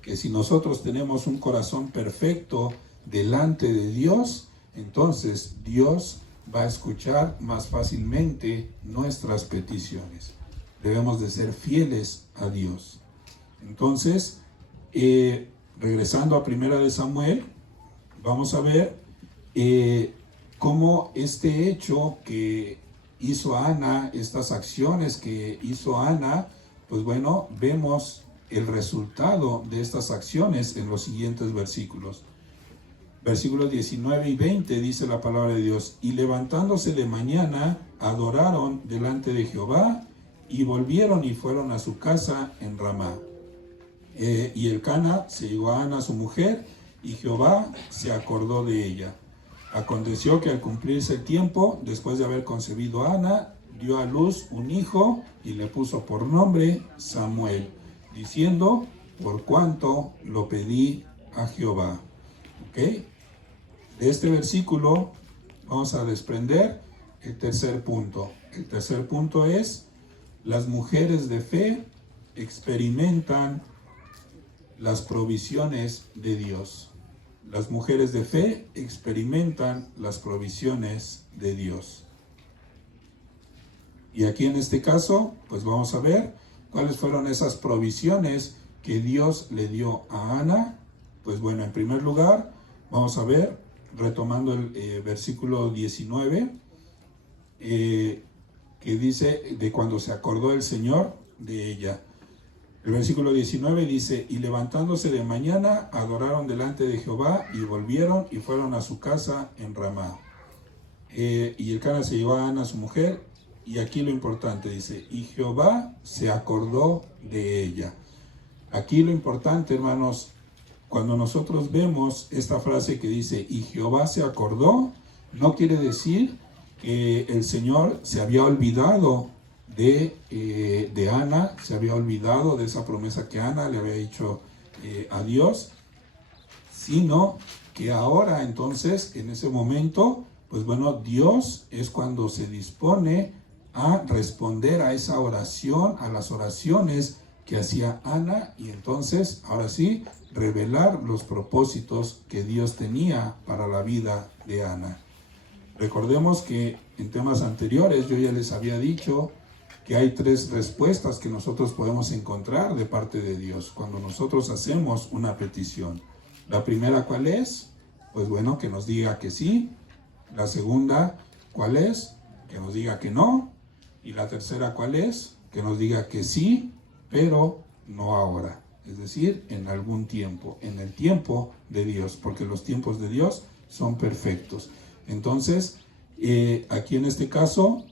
que si nosotros tenemos un corazón perfecto delante de Dios, entonces Dios va a escuchar más fácilmente nuestras peticiones. Debemos de ser fieles a Dios. Entonces, regresando a Primera de Samuel, vamos a ver cómo este hecho que hizo Ana, estas acciones que hizo Ana, pues bueno, vemos el resultado de estas acciones en los siguientes versículos. Versículos 19 y 20 dice la palabra de Dios: y levantándose de mañana, adoraron delante de Jehová, y volvieron y fueron a su casa en Ramá. Y Elcana se llegó a Ana su mujer, y Jehová se acordó de ella. Aconteció que al cumplirse el tiempo, después de haber concebido a Ana, dio a luz un hijo, y le puso por nombre Samuel, diciendo: por cuanto lo pedí a Jehová. ¿Ok? De este versículo vamos a desprender el tercer punto. El tercer punto es: las mujeres de fe experimentan las provisiones de Dios. Las mujeres de fe experimentan las provisiones de Dios. Y aquí en este caso, pues vamos a ver cuáles fueron esas provisiones que Dios le dio a Ana. Pues bueno, en primer lugar, vamos a ver, retomando el versículo 19, que dice de cuando se acordó el Señor de ella. El versículo 19 dice, y levantándose de mañana, adoraron delante de Jehová, y volvieron y fueron a su casa en Ramá. Y Elcana se llevó a Ana, su mujer, y aquí lo importante dice, y Jehová se acordó de ella. Aquí lo importante, hermanos, cuando nosotros vemos esta frase que dice, y Jehová se acordó, no quiere decir que el Señor se había olvidado de Ana, se había olvidado de esa promesa que Ana le había hecho a Dios, sino que ahora entonces, en ese momento, pues bueno, Dios es cuando se dispone a responder a esa oración, a las oraciones que hacía Ana, y entonces, ahora sí, revelar los propósitos que Dios tenía para la vida de Ana. Recordemos que en temas anteriores yo ya les había dicho que hay 3 respuestas que nosotros podemos encontrar de parte de Dios cuando nosotros hacemos una petición. La primera, ¿cuál es? Pues bueno, que nos diga que sí. La segunda, ¿cuál es? Que nos diga que no. Y la tercera, ¿cuál es? Que nos diga que sí, pero no ahora. Es decir, en algún tiempo, en el tiempo de Dios, porque los tiempos de Dios son perfectos. Entonces, aquí en este caso,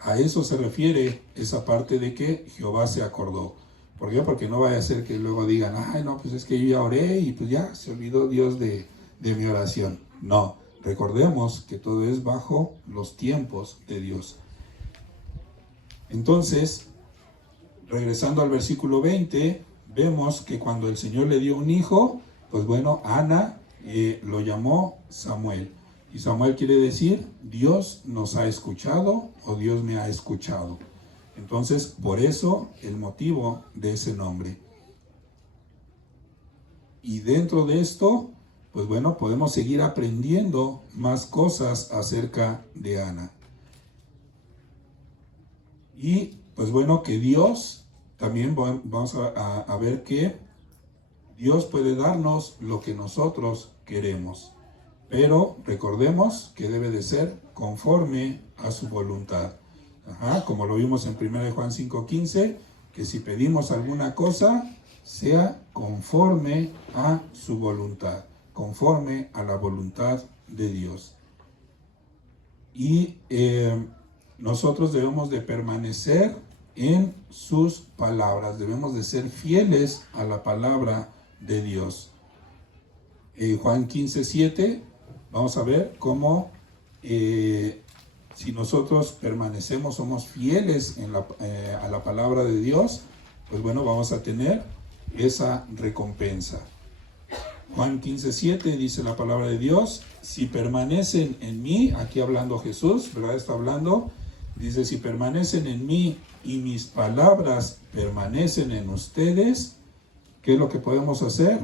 a eso se refiere esa parte de que Jehová se acordó. ¿Por qué? Porque no vaya a ser que luego digan, ay, no, pues es que yo ya oré y pues ya se olvidó Dios de mi oración. No, recordemos que todo es bajo los tiempos de Dios. Entonces, regresando al versículo 20, vemos que cuando el Señor le dio un hijo, pues bueno, Ana lo llamó Samuel. Y Samuel quiere decir, Dios nos ha escuchado o Dios me ha escuchado. Entonces, por eso el motivo de ese nombre. Y dentro de esto, pues bueno, podemos seguir aprendiendo más cosas acerca de Ana. Y pues bueno, que Dios, también vamos a ver que Dios puede darnos lo que nosotros queremos. Pero recordemos que debe de ser conforme a su voluntad. Como lo vimos en 1 Juan 5:15, que si pedimos alguna cosa, sea conforme a su voluntad, conforme a la voluntad de Dios. Y nosotros debemos de permanecer en sus palabras, debemos de ser fieles a la palabra de Dios. Juan 15:7, vamos a ver cómo si nosotros permanecemos, somos fieles a la palabra de Dios, pues bueno, vamos a tener esa recompensa. Juan 15:7 dice la palabra de Dios, si permanecen en mí, aquí hablando Jesús, ¿verdad? Está hablando, dice, si permanecen en mí y mis palabras permanecen en ustedes, ¿qué es lo que podemos hacer?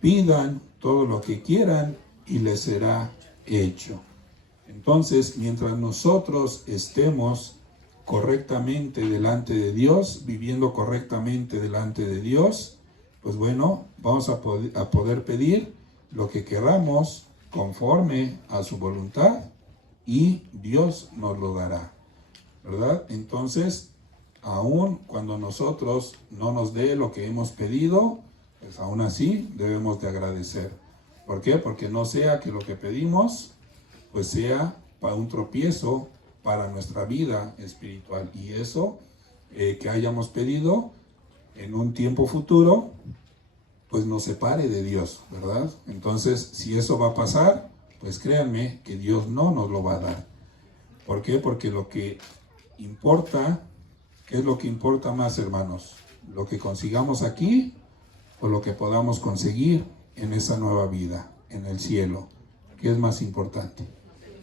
Pidan todo lo que quieran y les será hecho. Entonces, mientras nosotros estemos correctamente delante de Dios, viviendo correctamente delante de Dios, pues bueno, vamos a poder pedir lo que queramos conforme a su voluntad y Dios nos lo dará, ¿verdad? Entonces, aun cuando nosotros no nos dé lo que hemos pedido, pues aún así debemos de agradecer. ¿Por qué? Porque no sea que lo que pedimos pues sea para un tropiezo para nuestra vida espiritual. Y eso que hayamos pedido en un tiempo futuro, pues nos separe de Dios, ¿verdad? Entonces, si eso va a pasar, pues créanme que Dios no nos lo va a dar. ¿Por qué? Porque lo que importa, ¿qué es lo que importa más, hermanos? ¿Lo que consigamos aquí o lo que podamos conseguir en esa nueva vida, en el cielo? ¿Qué es más importante?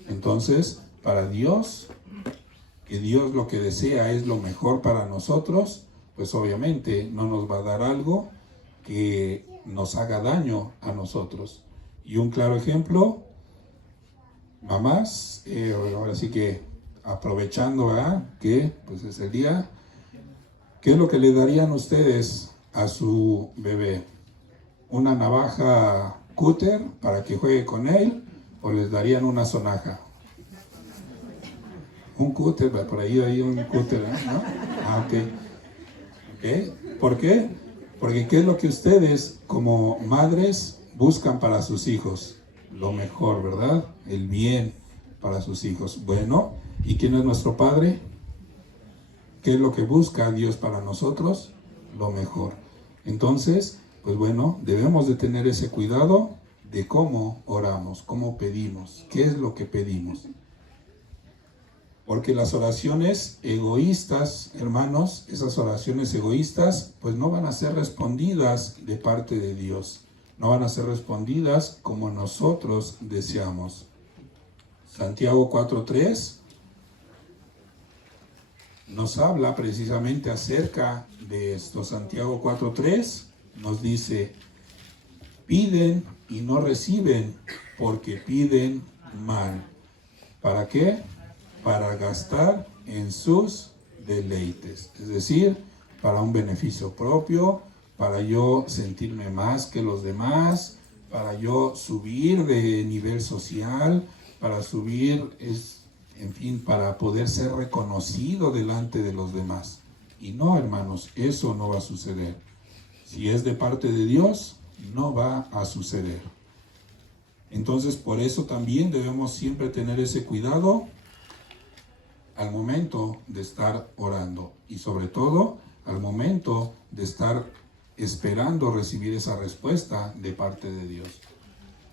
Entonces, para Dios, que Dios lo que desea es lo mejor para nosotros, pues obviamente no nos va a dar algo que nos haga daño a nosotros. Y un claro ejemplo, mamás, ahora sí que aprovechando, ¿verdad?, que pues es el día, ¿qué es lo que le darían ustedes a su bebé? ¿Una navaja cúter para que juegue con él o les darían una sonaja? Un cúter, por ahí hay un cúter, ¿no? Ah, ok. ¿Por qué? Porque ¿qué es lo que ustedes como madres buscan para sus hijos? Lo mejor, ¿verdad? El bien para sus hijos. Bueno, ¿y quién es nuestro Padre? ¿Qué es lo que busca Dios para nosotros? Lo mejor. Entonces, pues bueno, debemos de tener ese cuidado de cómo oramos, cómo pedimos, qué es lo que pedimos. Porque las oraciones egoístas, hermanos, esas oraciones egoístas, pues no van a ser respondidas de parte de Dios. No van a ser respondidas como nosotros deseamos. Santiago 4:3 nos habla precisamente acerca de esto. Santiago 4:3 nos dice: piden y no reciben porque piden mal. ¿Para qué? Para gastar en sus deleites. Es decir, para un beneficio propio, para yo sentirme más que los demás, para yo subir de nivel social, para subir, en fin, para poder ser reconocido delante de los demás. Y no, hermanos, eso no va a suceder. Si es de parte de Dios, no va a suceder. Entonces, por eso también debemos siempre tener ese cuidado al momento de estar orando. Y sobre todo, al momento de estar esperando recibir esa respuesta de parte de Dios.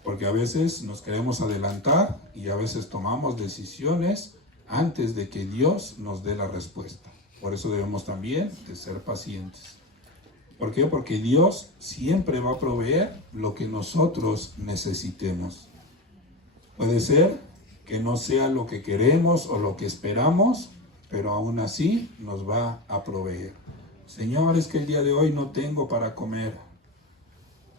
Porque a veces nos queremos adelantar y a veces tomamos decisiones antes de que Dios nos dé la respuesta. Por eso debemos también de ser pacientes. ¿Por qué? Porque Dios siempre va a proveer lo que nosotros necesitemos. Puede ser que no sea lo que queremos o lo que esperamos, pero aún así nos va a proveer. Señor, es que el día de hoy no tengo para comer.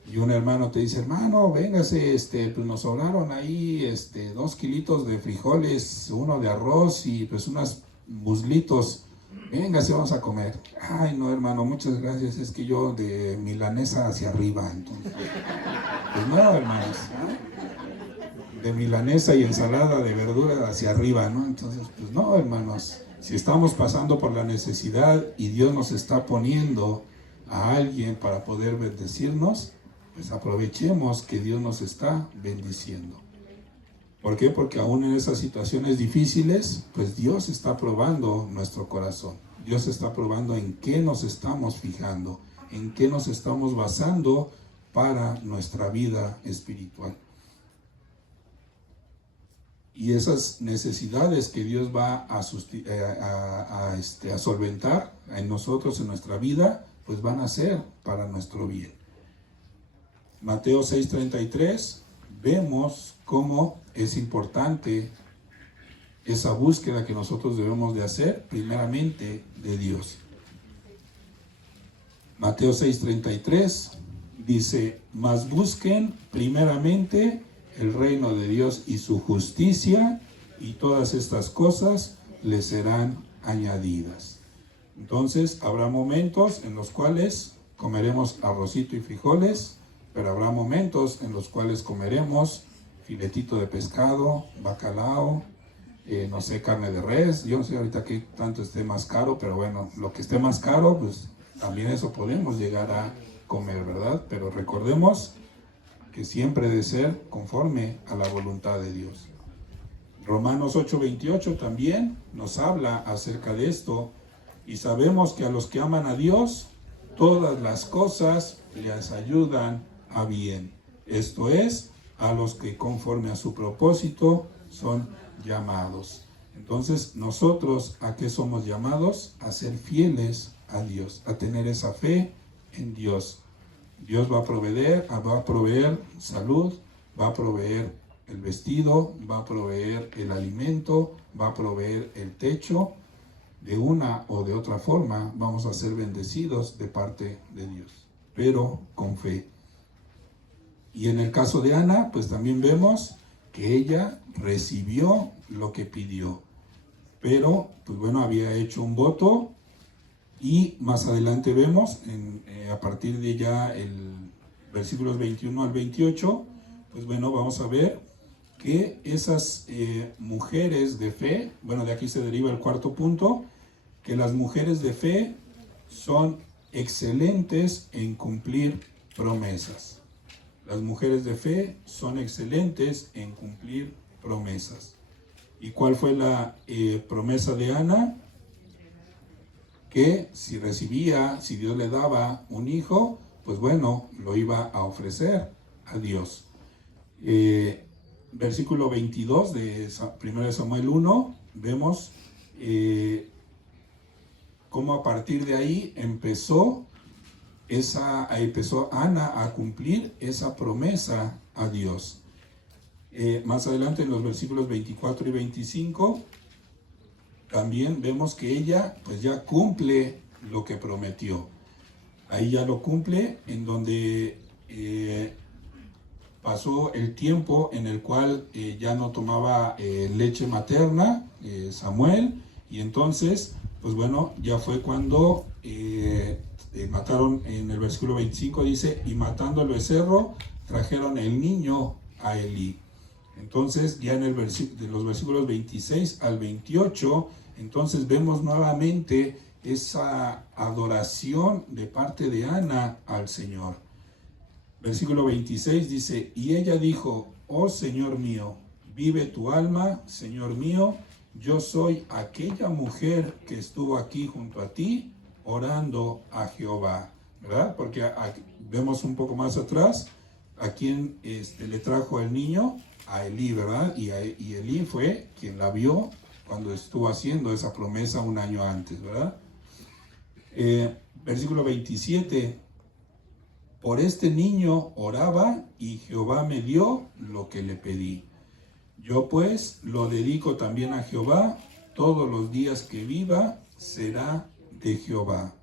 Y un hermano te dice: hermano, véngase, pues nos sobraron ahí 2 kilitos de frijoles, 1 de arroz y pues unos muslitos. Véngase, vamos a comer. Ay, no, hermano, muchas gracias, es que yo de milanesa hacia arriba. Entonces, pues no, hermanos, de milanesa y ensalada de verdura hacia arriba, ¿no? Entonces, pues no, hermanos, si estamos pasando por la necesidad y Dios nos está poniendo a alguien para poder bendecirnos, pues aprovechemos que Dios nos está bendiciendo. ¿Por qué? Porque aún en esas situaciones difíciles, pues Dios está probando nuestro corazón. Dios está probando en qué nos estamos fijando, en qué nos estamos basando para nuestra vida espiritual. Y esas necesidades que Dios va a solventar en nosotros, en nuestra vida, pues van a ser para nuestro bien. Mateo 6:33, vemos cómo es importante esa búsqueda que nosotros debemos de hacer, primeramente de Dios. Mateo 6:33 dice: mas busquen primeramente el reino de Dios y su justicia, y todas estas cosas les serán añadidas. Entonces, habrá momentos en los cuales comeremos arrocito y frijoles, pero habrá momentos en los cuales comeremos filetito de pescado, bacalao, no sé, carne de res. Yo no sé ahorita qué tanto esté más caro, pero bueno, lo que esté más caro, pues también eso podemos llegar a comer, ¿verdad? Pero recordemos que siempre debe ser conforme a la voluntad de Dios. Romanos 8:28 también nos habla acerca de esto, y sabemos que a los que aman a Dios, todas las cosas les ayudan a bien. Esto es, a los que conforme a su propósito son llamados. Entonces, nosotros, ¿a qué somos llamados? A ser fieles a Dios, a tener esa fe en Dios. Dios va a proveer salud, va a proveer el vestido, va a proveer el alimento, va a proveer el techo. De una o de otra forma vamos a ser bendecidos de parte de Dios, pero con fe. Y en el caso de Ana, pues también vemos que ella recibió lo que pidió, pero pues bueno, había hecho un voto. Y más adelante vemos, a partir de ya el versículos 21 al 28, pues bueno, vamos a ver que esas mujeres de fe, bueno, de aquí se deriva el cuarto punto, que las mujeres de fe son excelentes en cumplir promesas. Las mujeres de fe son excelentes en cumplir promesas. ¿Y cuál fue la promesa de Ana? Que si Dios le daba un hijo, pues bueno, lo iba a ofrecer a Dios. Versículo 22 de 1 Samuel 1, vemos cómo a partir de ahí empezó Ana a cumplir esa promesa a Dios. Más adelante en los versículos 24 y 25 también vemos que ella pues ya cumple lo que prometió. Ahí ya lo cumple, en donde pasó el tiempo en el cual ya no tomaba leche materna Samuel, y entonces pues bueno, ya fue cuando mataron. En el versículo 25 dice: y matando el becerro trajeron el niño a Elí. Entonces ya en de los versículos 26 al 28, entonces vemos nuevamente esa adoración de parte de Ana al Señor. Versículo 26 dice: y ella dijo: oh Señor mío, vive tu alma, Señor mío, yo soy aquella mujer que estuvo aquí junto a ti orando a Jehová, ¿verdad? Porque vemos un poco más atrás a quien le trajo el niño, a Elí, ¿verdad? Y Elí fue quien la vio cuando estuvo haciendo esa promesa un año antes, ¿verdad? Versículo 27, por este niño oraba y Jehová me dio lo que le pedí. Yo pues lo dedico también a Jehová, todos los días que viva será de Jehová.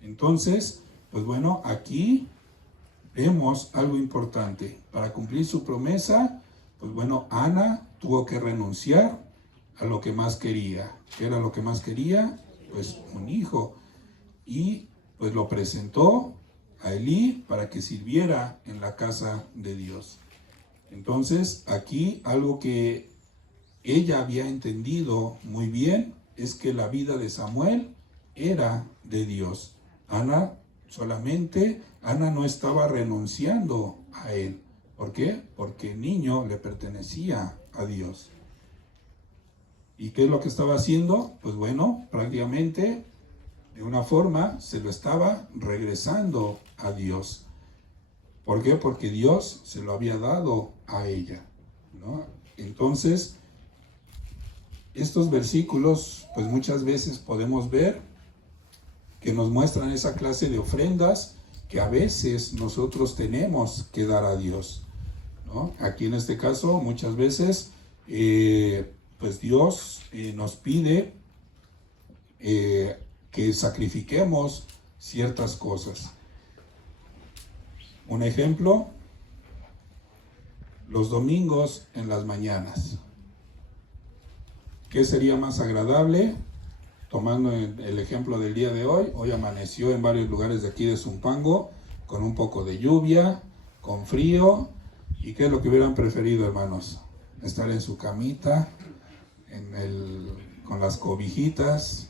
Entonces, pues bueno, aquí vemos algo importante. Para cumplir su promesa, pues bueno, Ana tuvo que renunciar a lo que más quería. ¿Qué era lo que más quería? Pues un hijo. Y pues lo presentó a Elí para que sirviera en la casa de Dios. Entonces, aquí algo que ella había entendido muy bien es que la vida de Samuel era de Dios. Ana no estaba renunciando a él. ¿Por qué? Porque el niño le pertenecía a Dios. ¿Y qué es lo que estaba haciendo? Pues bueno, prácticamente de una forma se lo estaba regresando a Dios. ¿Por qué? Porque Dios se lo había dado a ella, ¿no? Entonces, estos versículos, pues muchas veces podemos ver que nos muestran esa clase de ofrendas que a veces nosotros tenemos que dar a Dios, ¿no? Aquí en este caso, muchas veces, pues Dios nos pide que sacrifiquemos ciertas cosas. Un ejemplo, los domingos en las mañanas. ¿Qué sería más agradable? Tomando el ejemplo del día de hoy amaneció en varios lugares de aquí de Zumpango con un poco de lluvia, con frío. ¿Y qué es lo que hubieran preferido, hermanos? Estar en su camita, con las cobijitas,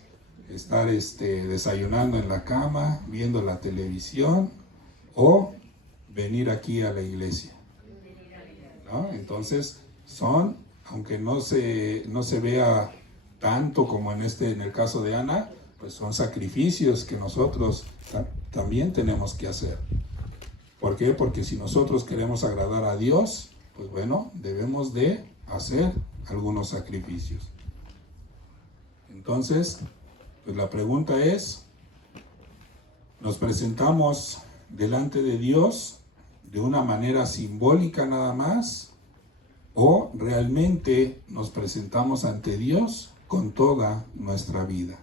estar desayunando en la cama, viendo la televisión, o venir aquí a la iglesia, ¿no? Entonces aunque no se vea tanto como en el caso de Ana, pues son sacrificios que nosotros también tenemos que hacer. ¿Por qué? Porque si nosotros queremos agradar a Dios, pues bueno, debemos de hacer algunos sacrificios. Entonces, pues la pregunta es, ¿nos presentamos delante de Dios de una manera simbólica nada más, o realmente nos presentamos ante Dios con toda nuestra vida?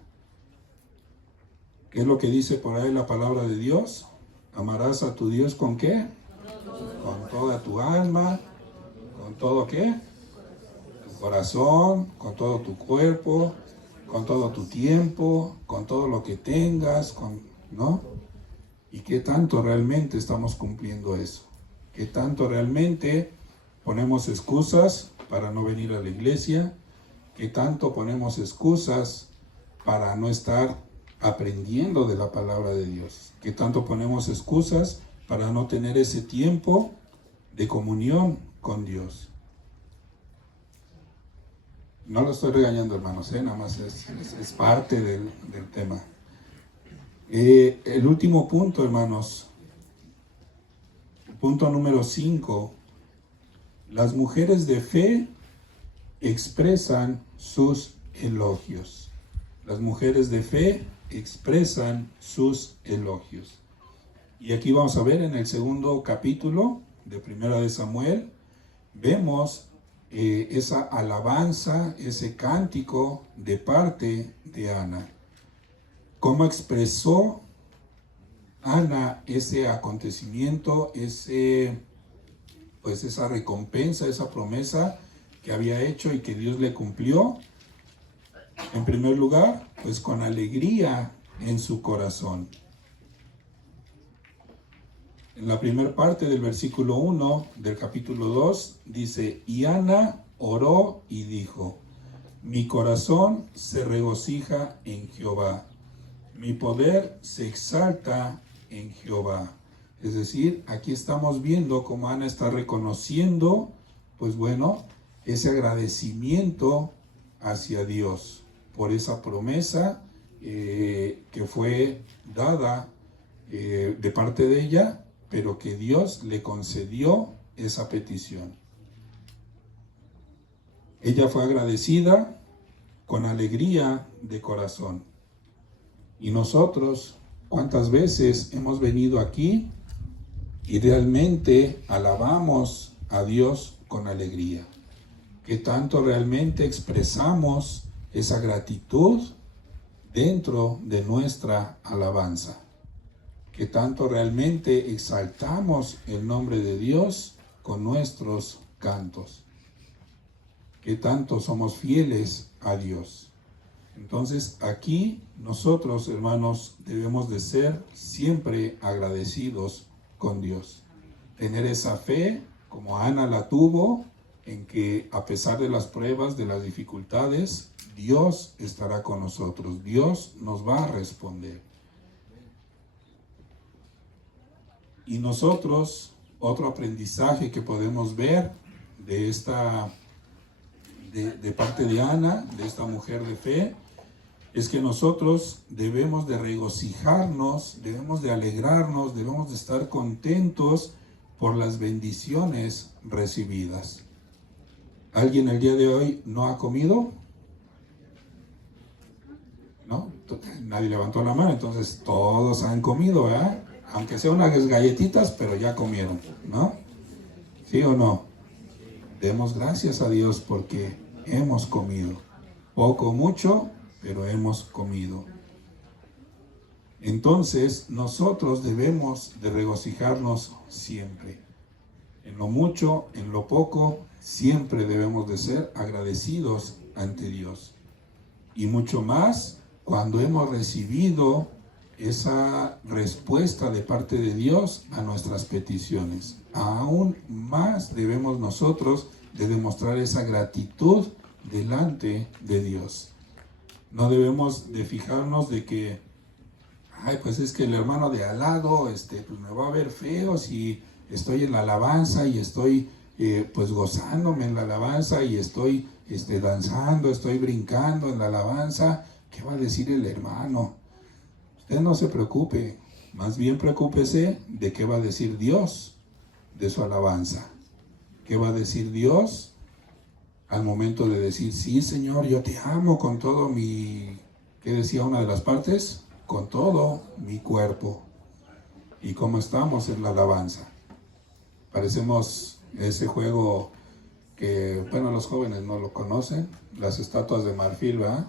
¿Qué es lo que dice por ahí la palabra de Dios? Amarás a tu Dios ¿con qué? Con toda tu alma, ¿con todo qué? Tu corazón, con todo tu cuerpo, con todo tu tiempo, con todo lo que tengas, ¿no? ¿Y qué tanto realmente estamos cumpliendo eso? ¿Qué tanto realmente ponemos excusas para no venir a la iglesia? ¿Qué tanto ponemos excusas para no estar aprendiendo de la palabra de Dios. ¿Qué tanto ponemos excusas para no tener ese tiempo de comunión con Dios? No lo estoy regañando, hermanos, nada más es parte del tema. El último punto, hermanos, punto número 5. Las mujeres de fe expresan sus elogios. Las mujeres de fe expresan sus elogios. Y aquí vamos a ver en el segundo capítulo de Primera de Samuel, vemos esa alabanza, ese cántico de parte de Ana. Cómo expresó Ana ese acontecimiento, esa recompensa, esa promesa que había hecho y que Dios le cumplió. En primer lugar, pues con alegría en su corazón. En la primera parte del versículo 1 del capítulo 2 dice: y Ana oró y dijo: mi corazón se regocija en Jehová, mi poder se exalta en Jehová. Es decir, aquí estamos viendo cómo Ana está reconociendo, pues bueno, ese agradecimiento hacia Dios por esa promesa que fue dada de parte de ella, pero que Dios le concedió esa petición. Ella fue agradecida con alegría de corazón. Y nosotros, ¿cuántas veces hemos venido aquí y realmente alabamos a Dios con alegría? ¿Qué tanto realmente expresamos esa gratitud dentro de nuestra alabanza? ¿Qué tanto realmente exaltamos el nombre de Dios con nuestros cantos? ¿Qué tanto somos fieles a Dios? Entonces aquí nosotros, hermanos, debemos de ser siempre agradecidos con Dios. Tener esa fe, como Ana la tuvo, en que a pesar de las pruebas, de las dificultades, Dios estará con nosotros. Dios nos va a responder. Y nosotros, otro aprendizaje que podemos ver de de parte de Ana, de esta mujer de fe, es que nosotros debemos de regocijarnos, debemos de alegrarnos, debemos de estar contentos por las bendiciones recibidas. ¿Alguien el día de hoy no ha comido? ¿No? Nadie levantó la mano, entonces todos han comido, ¿verdad? Aunque sea unas galletitas, pero ya comieron, ¿no? ¿Sí o no? Demos gracias a Dios porque hemos comido. Poco o mucho, pero hemos comido. Entonces, nosotros debemos de regocijarnos siempre. En lo mucho, en lo poco, siempre debemos de ser agradecidos ante Dios. Y mucho más cuando hemos recibido esa respuesta de parte de Dios a nuestras peticiones. Aún más debemos nosotros de demostrar esa gratitud delante de Dios. No debemos de fijarnos de que, pues es que el hermano de al lado pues me va a ver feo si estoy en la alabanza y estoy pues gozándome en la alabanza y estoy danzando, estoy brincando en la alabanza. ¿Qué va a decir el hermano? Usted no se preocupe, más bien preocúpese de qué va a decir Dios de su alabanza. ¿Qué va a decir Dios al momento de decir: sí, Señor, yo te amo con todo mi... ¿Qué decía una de las partes? Con todo mi cuerpo. ¿Y cómo estamos en la alabanza? Parecemos ese juego que, bueno, los jóvenes no lo conocen, las estatuas de marfil, ¿verdad?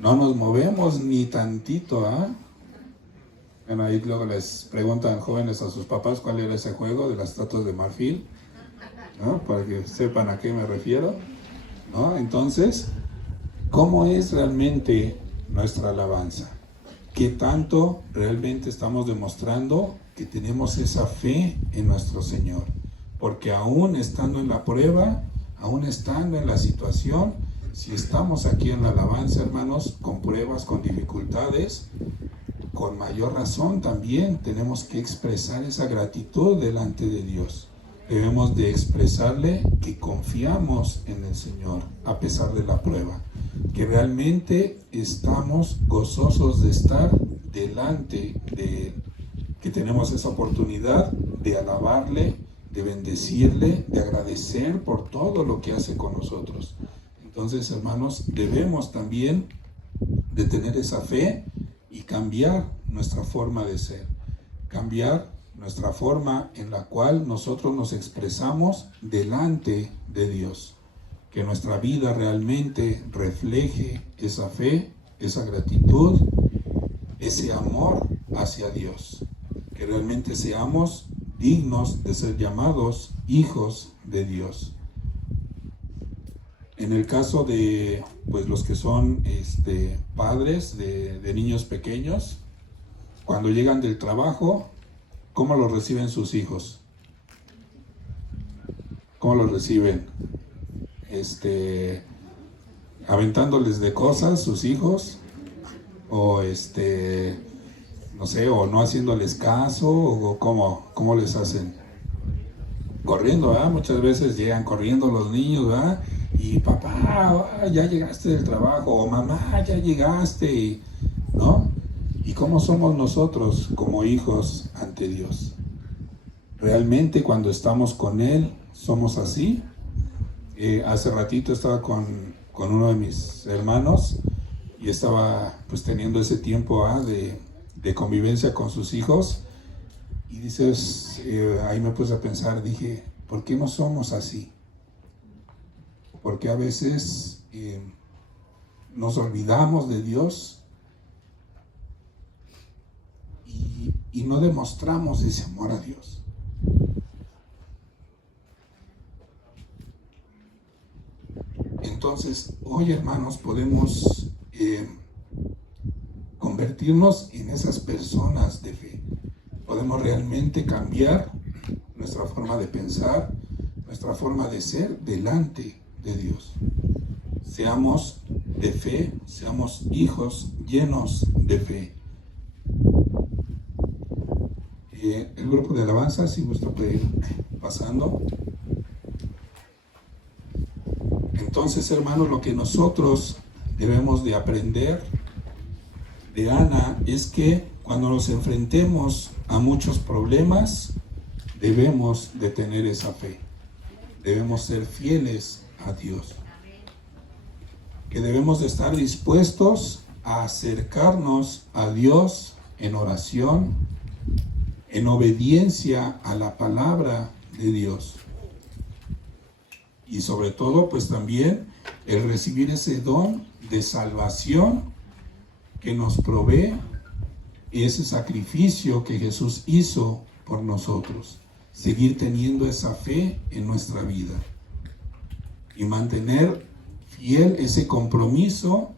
No nos movemos ni tantito, ¿ah? Bueno, ahí luego les preguntan jóvenes a sus papás cuál era ese juego de las estatuas de marfil, ¿no? Para que sepan a qué me refiero, ¿no? Entonces, ¿cómo es realmente nuestra alabanza? ¿Qué tanto realmente estamos demostrando que tenemos esa fe en nuestro Señor? Porque aún estando en la prueba, aún estando en la situación, Si estamos aquí en la alabanza, hermanos, con pruebas, con dificultades, con mayor razón también tenemos que expresar esa gratitud delante de Dios. Debemos de expresarle que confiamos en el Señor a pesar de la prueba, que realmente estamos gozosos de estar delante de Él, que tenemos esa oportunidad de alabarle, de bendecirle, de agradecer por todo lo que hace con nosotros. Entonces, hermanos, debemos también de tener esa fe y cambiar nuestra forma de ser, cambiar nuestra forma en la cual nosotros nos expresamos delante de Dios, que nuestra vida realmente refleje esa fe, esa gratitud, ese amor hacia Dios, que realmente seamos dignos de ser llamados hijos de Dios. En el caso de pues los que son padres de niños pequeños, cuando llegan del trabajo, ¿cómo los reciben sus hijos? ¿Cómo los reciben? Aventándoles de cosas sus hijos, o no sé, o no haciéndoles caso, o cómo les hacen. Corriendo, ¿verdad? Muchas veces llegan corriendo los niños, ¿verdad? Y papá, ya llegaste del trabajo, o mamá, ya llegaste, ¿no? ¿Y cómo somos nosotros como hijos ante Dios? ¿Realmente cuando estamos con Él somos así? Hace ratito estaba con uno de mis hermanos y estaba pues teniendo ese tiempo de convivencia con sus hijos, y dices, ahí me puse a pensar, dije, ¿por qué no somos así? Porque a veces nos olvidamos de Dios y no demostramos ese amor a Dios. Entonces, hoy, hermanos, podemos convertirnos en esas personas de fe. Podemos realmente cambiar nuestra forma de pensar, nuestra forma de ser delante de Dios. Seamos de fe, seamos hijos llenos de fe. El grupo de alabanza, si gusta, puede ir pasando. Entonces, hermanos, lo que nosotros debemos de aprender de Ana es que cuando nos enfrentemos a muchos problemas, debemos de tener esa fe. Debemos ser fieles a Dios. Que debemos de estar dispuestos a acercarnos a Dios en oración, en obediencia a la palabra de Dios. Y sobre todo, pues también el recibir ese don de salvación que nos provee ese sacrificio que Jesús hizo por nosotros. Seguir teniendo esa fe en nuestra vida y mantener fiel ese compromiso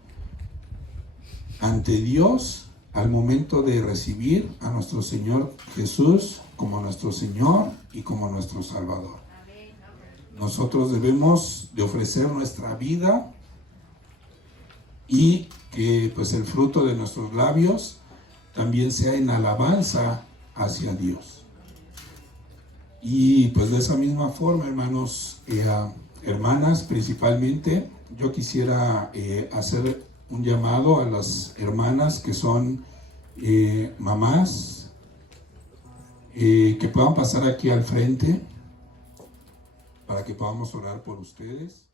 ante Dios al momento de recibir a nuestro Señor Jesús como nuestro Señor y como nuestro Salvador. Nosotros debemos de ofrecer nuestra vida y que pues el fruto de nuestros labios también sea en alabanza hacia Dios. Y pues de esa misma forma, hermanos, hermanas, principalmente, yo quisiera hacer un llamado a las hermanas que son mamás, que puedan pasar aquí al frente para que podamos orar por ustedes.